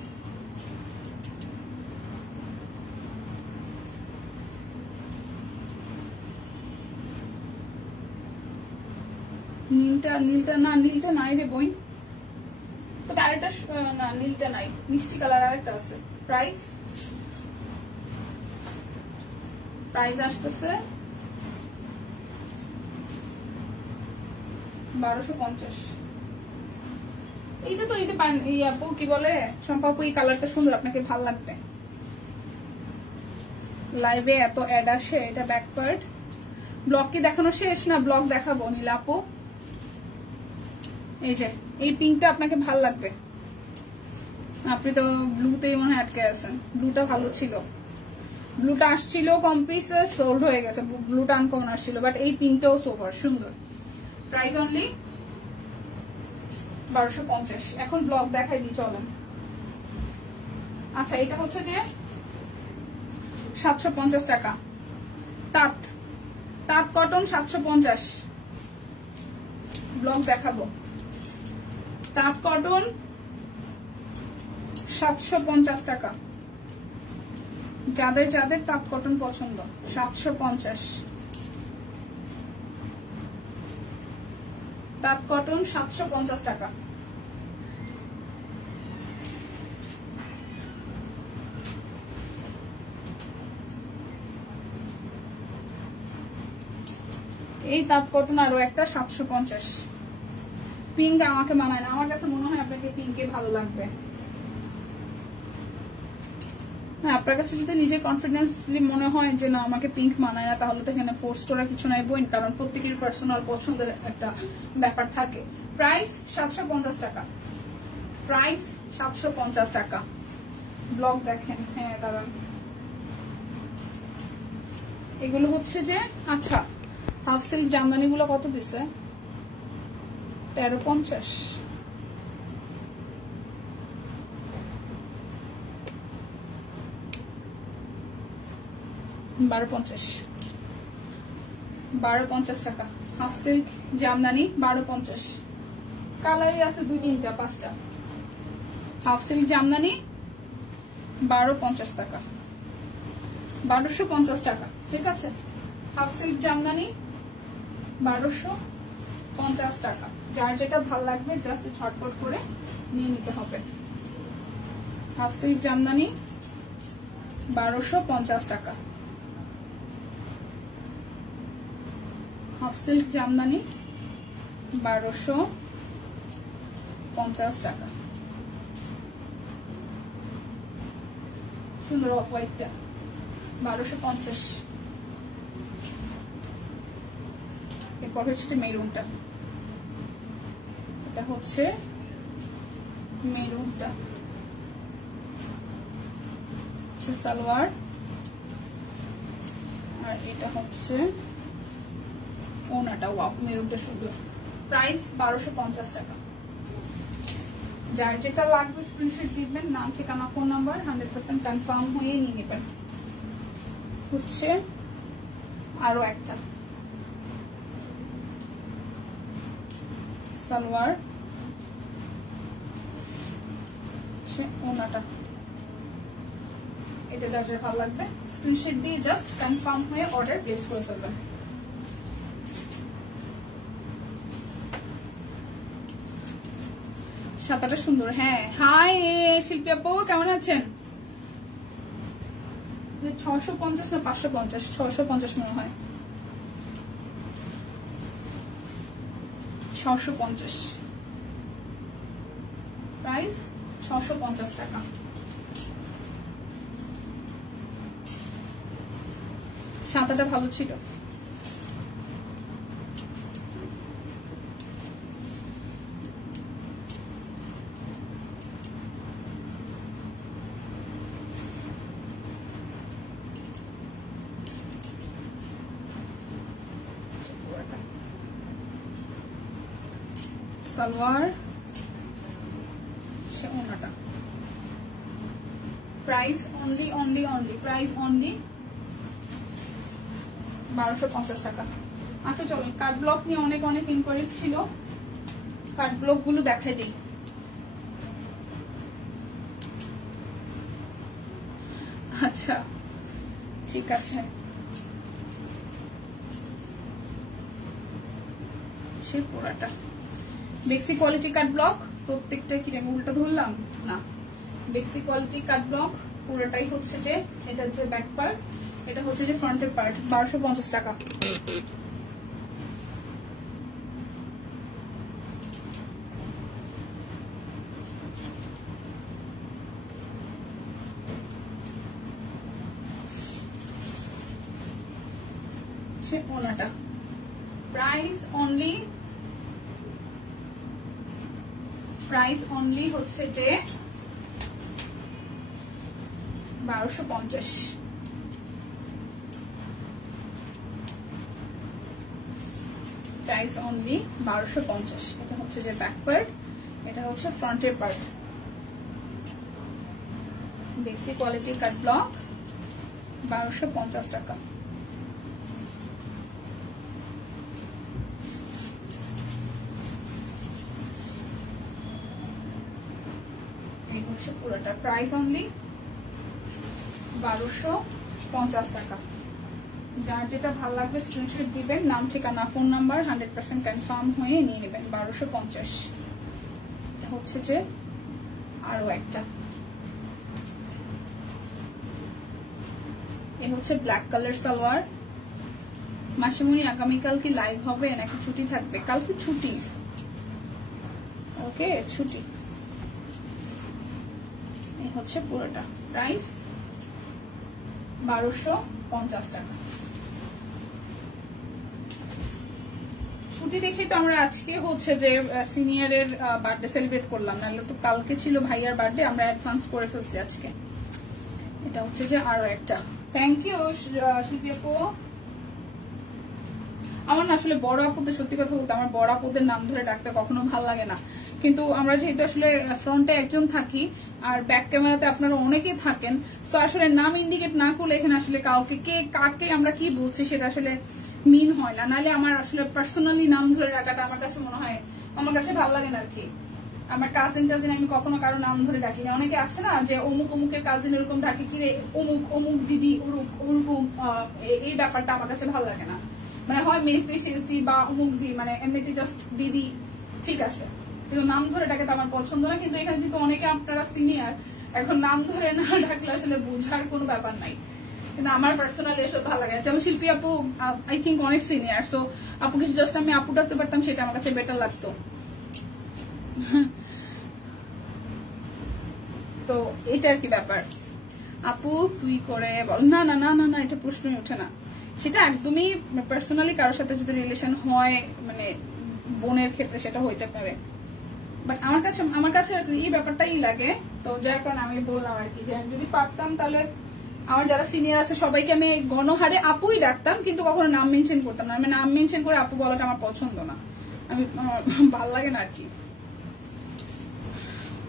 নীলটা নাই রে বই, আরেকটা না নীলটা নাই, মিষ্টি কালার আরেকটা আছে। প্রাইস আসতেছে 1250। এইটা তো নিতে পারেন। এই আপু কি বলে সম্পাপু, এই কালারটা সুন্দর, আপনাকে ভাল লাগবে। লাইভে এত অ্যাড আসে, এটা ব্যাক পার্ট। ব্লগ কি দেখানো শেষ? না, ব্লগ দেখাবো নীলা আপু। এই যে এই পিঙ্কটা আপনাকে ভাল লাগবে, আপনি তো ব্লুতেই মনে হয় আটকে আছেন। ব্লুটা ভালো ছিল, ব্লুটা আসছিল কম পিসে, সোল্ড হয়ে গেছে। ব্লুটা আনকমন আসছিল, বাট এই পিঙ্কটাও সোফার সুন্দর। Price only 1250। এখন ব্লগ দেখাই দিই, চলেন। আচ্ছা, এটা হচ্ছে যে 750 টাকা, তাঁত কটন 750। ব্লগ দেখাবো, তাঁত কটন 750 টাকা। যাদের যাদের তাঁত কটন পছন্দ 750, তাঁত কটন 750 টাকা। এই তাঁত কটন আরো একটা 750। পিঙ্ক আমাকে মানায় না, আমার কাছে মনে হয় আপনাকে পিঙ্কে ভালো লাগবে। আপনার কাছে যদি নিজে কনফিডেন্সলি মনে হয় যে না আমাকে পিঙ্ক মানায় না, তাহলে তো এখানে ফোর্স করার কিছু নাই বোন, কারণ প্রত্যেকের পার্সোনাল পছন্দের একটা ব্যাপার থাকে। প্রাইস 750 টাকা, প্রাইস 750 টাকা। ব্লগ দেখেন, হ্যাঁ দাঁড়ান। এগুলো হচ্ছে যে, আচ্ছা হাফ সিল্ক জামদানি গুলো কত দিছে? 1350। 1250 টাকা হাফ সিল্ক জামদানি, 1250। কালারই আছে 2-3টা 5টা। হাফ সিল্ক জামদানি 1250 টাকা, 1250 টাকা, ঠিক আছে। হাফ সিল্ক জামদানি 1250 টাকা। যার যেটা ভালো লাগবে জাস্ট ঝটপট করে নিয়ে নিতে হবে। হাফ সিল্ক জামদানি 1250 টাকা, হাফ সিল্ক জামদানি 1250 টাকা। সুন্দর অফ হোয়াইটটা 1250। এরপর হচ্ছে মেরুনটা, এটা হচ্ছে মেরুনটা, সালোয়ার, আর এটা হচ্ছে ওনাটা। ওয়াও, মেরুনটা সুন্দর। প্রাইস 1250 টাকা। যার যেটা লাগবে স্ক্রিনশট দিবেন, নাম ঠিকানা ফোন নাম্বার 100% কনফার্ম হয়ে নিয়ে নেবেন। হচ্ছে আরো একটা সালোয়ার, ওনাটা। এটা যার যার ভালো লাগবে স্ক্রিনশট দিয়ে জাস্ট কনফার্ম হয়ে অর্ডার প্লেস করে ফেলবেন। সাদাটা সুন্দর। হ্যাঁ, হাই শিল্পী আপু, কেমন আছেন? 650 না 550? 650 মনে হয়, 650। প্রাইস 650 টাকা। সাদাটা ভালো ছিল। সালোয়ার, ওনাটা। প্রাইস অনলি 1250 টাকা। আচ্ছা চলুন, কাট ব্লক নিয়ে অনেক ইনকোয়ারি ছিল, কাট ব্লক গুলো দেখাই দিই। আচ্ছা ঠিক আছে, সে পুরাটা বেক্সি কোয়ালিটি কাট ব্লক, প্রত্যেকটা কি আমি উল্টা ধরলাম না, বেক্সি কোয়ালিটি কাট ব্লক পুরোটাই হচ্ছে যে এটা হচ্ছে ব্যাক পার্ট, এটা হচ্ছে যে ফ্রন্টের পার্ট, 1250 টাকা। ওনাটা প্রাইস অনলি হচ্ছে যে 1250। Price only 1250। এটা হচ্ছে যে ব্যাক পার্ট, এটা হচ্ছে ফ্রন্টের পার্ট। বেসিক কোয়ালিটি কাট ব্লক 1250 টাকা। এই হচ্ছে পুরোটা, প্রাইস অনলি 1250 টাকা। যার যেটা ভালো লাগবে স্ক্রিনশট দিবেন, নাম ঠিকানা ফোন নাম্বার 100% কনফার্ম হয়ে নিয়ে নেবেন। 1250। এটা হচ্ছে যে আরো একটা, এই হচ্ছে ব্ল্যাক কালার সালোয়ার। মাসিমণি আগামীকাল কি লাইভ হবে নাকি ছুটি থাকবে? কালকে ছুটি, ওকে ছুটি। এই হচ্ছে পুরোটা, প্রাইস 1250 টাকা। ছুটি দেখে তো আমরা আজকে হচ্ছে যে সিনিয়রের বার্থডে সেলিব্রেট করলাম, নাহলে তো কালকে ছিল ভাইয়ার বার্থডে, আমরা অ্যাডভান্স করে ফেলছি আজকে। এটা হচ্ছে যে আরো একটা। থ্যাংক ইউ শিল্পী আপু। আমার না আসলে বড় আপুদের, সত্যি কথা বলতে আমার বড় আপুদের নাম ধরে ডাকতে কখনো ভালো লাগে না, কিন্তু আমরা যেহেতু আসলে ফ্রন্টে একজন থাকি আর ব্যাক ক্যামেরাতে আপনারা অনেকে থাকেন, তো আসলে নাম ইন্ডিকেট না করলে এখানে আসলে কাউকে কে কাকে আমরা কি বলছি সেটা আসলে মিন হয় না। নাহলে আমার আসলে পার্সোনালি নাম ধরে ডাকাটা আমার কাছে মনে হয়, আমার কাছে ভালো লাগে না আর কি। আমার কাজিন আমি কখনো কারো নাম ধরে ডাকি না। অনেকে আছে না যে অমুক অমুকের কাজিন এরকম ডাকে, কি রে অমুক অমুক দিদি ওরকম, এই ব্যাপারটা আমার কাছে ভালো লাগে না। মানে হয় মেফি শেষদি বা অমুক দি, মানে এমনিতে জাস্ট দিদি, ঠিক আছে, কিন্তু নাম ধরে ডাকাটা আমার পছন্দ না। কিন্তু এখানে যেহেতু অনেকে আপনারা সিনিয়র, এখন নাম ধরে না ডাকলে আসলে বোঝার কোনো ব্যাপার নাই, কিন্তু আমার পার্সোনালি এসব ভালো লাগে। যেমন শিল্পী আপু আই থিঙ্ক অনেক সিনিয়র, সো আপুকে জাস্ট আমি আপু ডাকতে পারতাম, সেটা আমার কাছে বেটার লাগতো। তো এটা আর কি ব্যাপার। আপু তুই করে বল, না না না না না, এটা প্রশ্নই ওঠে না। সেটা একদমই পার্সোনালি কারোর সাথে যদি রিলেশন হয়, মানে বোনের ক্ষেত্রে সেটা হইতে পারে, বাট আমার কাছে এই ব্যাপারটাই লাগে। তো যার কারণে আমি বললাম আর কি, যে যদি পারতাম তাহলে আমার যারা সিনিয়র আছে সবাইকে আমি গণহারে আপুই ডাকতাম, কিন্তু কখনো নাম মেনশন করতাম না। আমি নাম মেনশন করে আপু বলাটা আমার পছন্দ না, আমি ভাল লাগে না আর কি।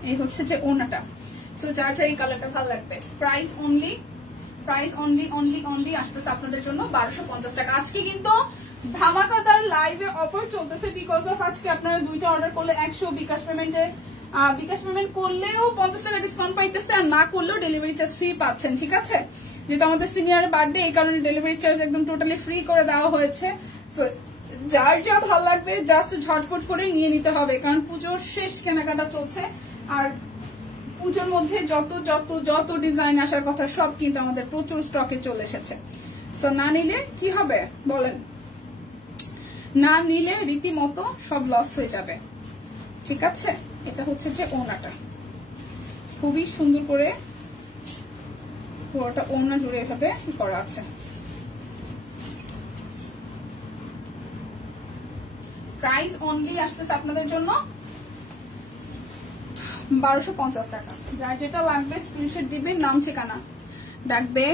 এই হচ্ছে যে ওনাটা, সো যার এই কালারটা ভালো লাগবে। প্রাইস অনলি আসতেছে আপনাদের জন্য 1250 টাকা। আজকে কিন্তু ধামাকাদার লাইভে অফার চলতেছে, বিকজ অফ আজকে আপনারা দুইটা অর্ডার করলে 100 বিকাশ পেমেন্ট করলেও 50 টাকা ডিসকাউন্ট পাইতেছে, আর না করলেও ডেলিভারি চার্জ ফ্রি পাচ্ছেন। ঠিক আছে, যেহেতু আমাদের সিনিয়র বার্থডে, এই কারণে ডেলিভারি চার্জ একদম টোটালি ফ্রি করে দেওয়া হয়েছে। সো যার যা ভালো লাগবে জাস্ট ঝটপট করে নিয়ে নিতে হবে, কারণ পুজোর শেষ কেনাকাটা চলছে, আর পুজোর মধ্যে যত যত যত ডিজাইন আসার কথা সব কিন্তু আমাদের প্রচুর স্টকে চলে এসেছে। সো না নিলে কি হবে বলেন, না নিলে রীতিমতো সব লস হয়ে যাবে। ঠিক আছে, এটা হচ্ছে যে ওড়নাটা, খুবই সুন্দর করে পুরোটা ওড়না জুড়ে এভাবে করা আছে। প্রাইস অনলি আসতেছে আপনাদের জন্য 1250 টাকা। যার যেটা লাগবে স্ক্রিনশট দিবেন, নাম ঠিকানা ডাকবে।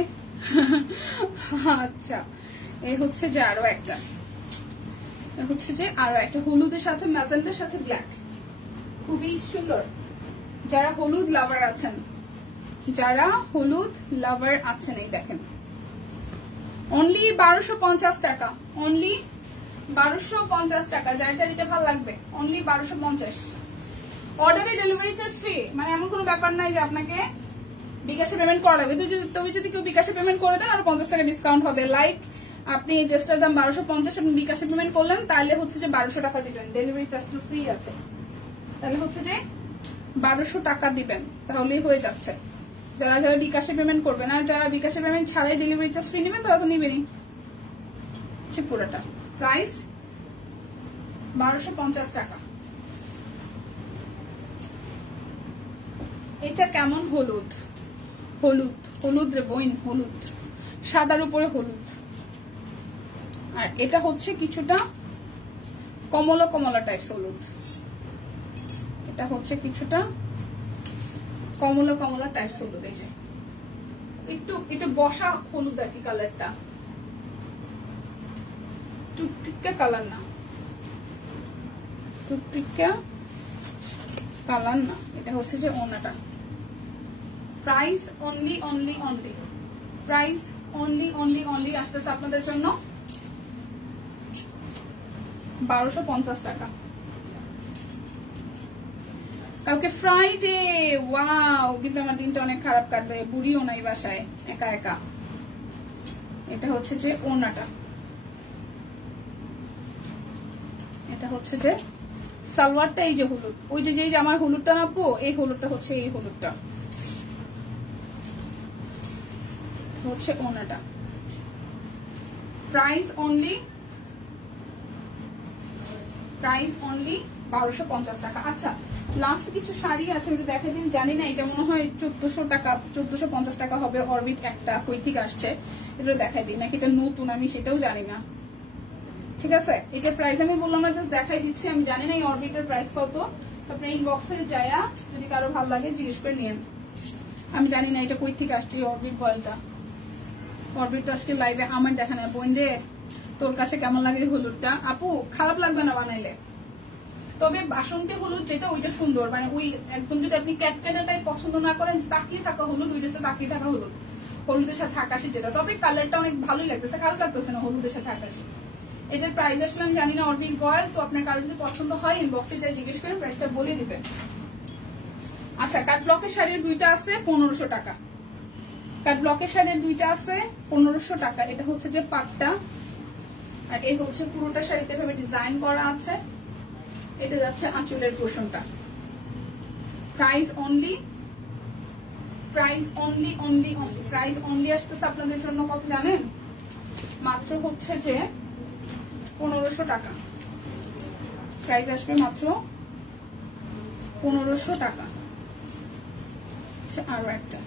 আচ্ছা, এই হচ্ছে যে আরো একটা হলুদের সাথে ম্যাজেন্ডার সাথে ব্ল্যাক, খুবই সুন্দর। যারা হলুদ লাভার আছেন, যারা হলুদ লাভার আছেন, এই দেখেন অনলি 1250 টাকা, অনলি 1250 টাকা। যার যার এটা ভালো লাগবে অনলি 1250। অর্ডারে ডেলিভারি চার্জ ফ্রি, মানে এমন কোনো ব্যাপার নাই যে আপনাকে বিকাশে পেমেন্ট করা লাগবে। তবে যদি কেউ বিকাশে পেমেন্ট করে দেন আরো 50 টাকা ডিসকাউন্ট হবে। লাইক আপনি এই ড্রেসটার দাম 1250, আপনি বিকাশে পেমেন্ট করলেন, তাহলে হচ্ছে যে 1200 টাকা দিবেন, ডেলিভারি চার্জ তো ফ্রি আছে। তাহলে হচ্ছে যে 1200 টাকা দিবেন, তাহলেই হয়ে যাচ্ছে। যারা যারা বিকাশে পেমেন্ট করবেন, আর যারা বিকাশে পেমেন্ট ছাড়াই ডেলিভারি চার্জ ফ্রি নেবেন তারা তো নিবেনই। পুরোটা প্রাইস 1250 টাকা। এটা কেমন হলুদ, হলুদ হলুদ রে বইন, হলুদ সাদার উপরে হলুদ। আর এটা হচ্ছে কিছুটা কমলা কমলা টাইপ হলুদ, এটা হচ্ছে কিছুটা কমলা কমলা টাইপ হলুদ। এই যে একটু একটু বসা হলুদ আর কি, কালারটা টুকটুকা কালার না, টুকটুকা কালার না। এটা হচ্ছে যে ওনাটা। Price only only only, price only only only আসতেছে আপনাদের জন্য 1250 টাকা। কালকে ফ্রাইডে, ওয়াও, কিন্তু আমার দিনটা অনেক খারাপ কাটবে, বুড়িও নাই বাসায় একা একা। এটা হচ্ছে যে ওনাটা, এটা হচ্ছে যে সালোয়ারটা। এই যে হলুদ, ওই যে যে আমার হলুদটা নাপবো, এই হলুদটা হচ্ছে এই হলুদটা, হচ্ছে ওনাটা। প্রাইস অনলি 1250 টাকা। আচ্ছা, লাস্ট কিছু শাড়ি আছে একটু দেখে দিন। জানি না, এটা মনে হয় 1400 টাকা, 1450 টাকা হবে। অরবিট একটা কই থেকে আসছে, এটা দেখাই দিই, নাকি এটা নতুন আমি সেটাও জানি না। ঠিক আছে, এটার প্রাইস আমি বললাম না, জাস্ট দেখাই দিচ্ছি। আমি জানি না এই অরবিটের প্রাইস কত, আপনি ইনবক্সে যায়া যদি কারো ভালো লাগে জিজ্ঞেস করে নিন। আমি জানি না এটা কই থেকে আসছে এই অরবিট বয়েলটা। অরবিট তো আজকে লাইভে আমার দেখা না। বোন রে, তোর কাছে কেমন লাগে হলুদটা? আপু খারাপ লাগবে না বানাইলে, তবে বাসন্তী হলুদ যেটা ওইটা সুন্দর, মানে ওই একদম যদি আপনি ক্যাটক্যাটাটাই পছন্দ না করেন, তাকিয়ে থাকা হলুদ, ওই ড্রেসে তাকিয়ে থাকা হলুদ, হলুদের সাথে আকাশি যেটা, তবে কালারটা অনেক ভালোই লাগতেছে, খারাপ লাগতেছে না হলুদের সাথে আকাশি। এটার প্রাইস আসলে আমি জানি না অরবিট বয়েল, সো আপনার কারো যদি পছন্দ হয় ইনবক্সে যাই জিজ্ঞেস করেন, প্রাইসটা বলে দিবেন। আচ্ছা, কাট ব্লকের শাড়ির দুইটা আছে 1500 টাকা, কাট ব্লকের শাড়ির দুইটা আছে 1500 টাকা। এটা হচ্ছে যে পাটটা, আর এই হচ্ছে পুরোটা শাড়িতে ভাবে ডিজাইন করা আছে। এটা যাচ্ছে আঁচলের পোর্শনটা। Price only, price only only only, price only আসতেছে আপনাদের জন্য কত জানেন? মাত্র হচ্ছে যে 1500 টাকা। প্রাইস আসবে মাত্র 1500 টাকা। আচ্ছা, আরো একটা,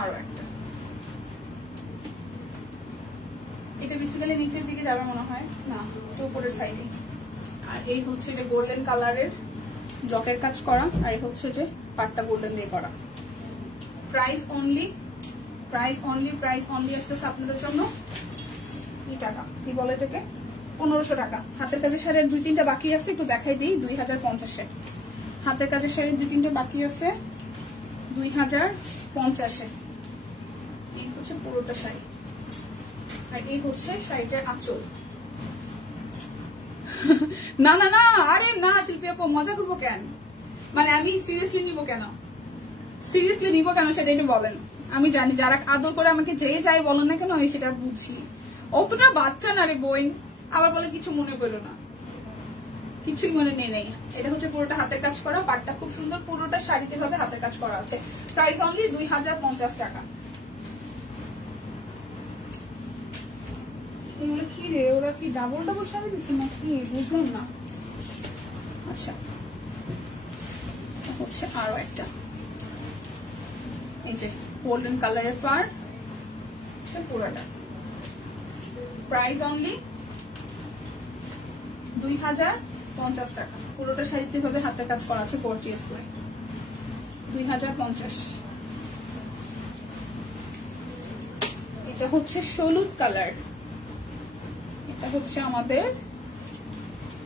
আরো একটা। এটা বেসিক্যালি নিচের দিকে যাবে মনে হয়, না উপরের সাইডে। আর এই হচ্ছে যে গোল্ডেন কালারের ব্লকের কাজ করা, আর এই হচ্ছে যে পাটটা গোল্ডেন দিয়ে করা। Price only, price only, price only আসতেছে আপনাদের জন্য কি টাকা, কি বলে এটাকে, 1500 টাকা। হাতের কাজের শাড়ির 2-3টা বাকি আছে, একটু দেখাই দিই। 2050-এ হাতের কাজের শাড়ির 2-3টা বাকি আছে 2050-এ। এই হচ্ছে পুরোটা শাড়ি, আর এই হচ্ছে শাড়িটার আঁচল। না না না, আরে না শিল্পী আপু, মজা করবো কেন, মানে আমি সিরিয়াসলি নিবো কেন, সিরিয়াসলি নিবো কেন সেটা একটু বলেন। আমি জানি যারা আদর করে আমাকে যে যাই বলেন না কেন, আমি সেটা বুঝি। অতটা বাচ্চা না রে বোন, আবার বলে কিছু মনে করো না, কিছুই মনে নেই। এটা হচ্ছে পুরোটা হাতের কাজ করা, পাটটা খুব সুন্দর, পুরোটা শাড়িতে ভাবে হাতের কাজ করা আছে। প্রাইস অনলি 2050 টাকা। এগুলো কি রে, ওরা কি ডাবল ডাবল শাড়ি দিচ্ছে না কি, বুঝলাম না। আচ্ছা, হচ্ছে আরো একটা, এই যে গোল্ডেন কালারের পার, সে পুরোটা। প্রাইস অনলি 2050 টাকা। পুরোটা শাড়িতে ভাবে হাতের কাজ করা আছে, গর্জিয়াস করে 2050। এটা হচ্ছে হলুদ কালার, এটা হচ্ছে আমাদের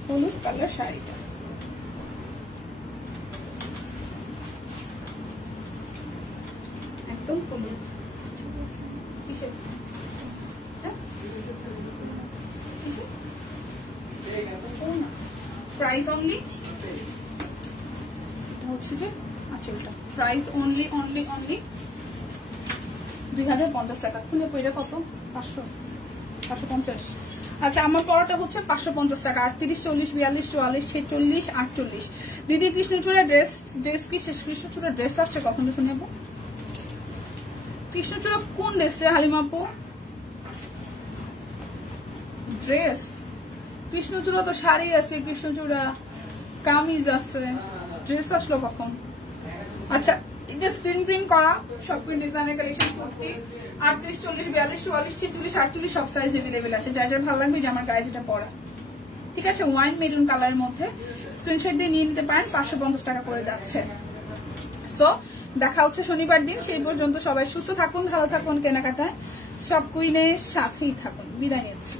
হলুদ কালার শাড়িটা। একদম হলুদ। কিসের? প্রাইস অনলি হচ্ছে যে আঁচলটা, প্রাইস অনলি 2050 টাকা। শুনে এটা কত? 550। আচ্ছা, আমার পরোটা হচ্ছে 550 টাকা। 38, 40, 42, 44, 46, 48। দিদি কৃষ্ণচূড়া ড্রেস কি শেষ? কৃষ্ণচূড়া ড্রেস আসছে কখন শুনে নেবো? কৃষ্ণচূড়া কোন ড্রেসে হালিমাপু? ড্রেস কৃষ্ণচূড়া তো শাড়ি আছে, কৃষ্ণচূড়া কামিজ আছে, ড্রেস আসলো কখন? আচ্ছা, এটা স্ক্রিন প্রিন্ট করা সব ডিজাইনের কালেকশন করতে 38, 40, 42, 44, 46, 48 সব সাইজ अवेलेबल আছে। যার যার ভালো লাগবে যে আমার গায়ে যেটা পরা, ঠিক আছে? ওয়াইন মেরুন কালারের মধ্যে স্ক্রিনশট দিয়ে নিয়ে নিতে পারেন। 550 টাকা করে যাচ্ছে। সো দেখা হচ্ছে শনিবার দিন। সেই পর্যন্ত সবাই সুস্থ থাকুন, ভালো থাকুন, কেনাকাটায় সব কুইনের সাথেই থাকুন। বিদায় নিচ্ছি।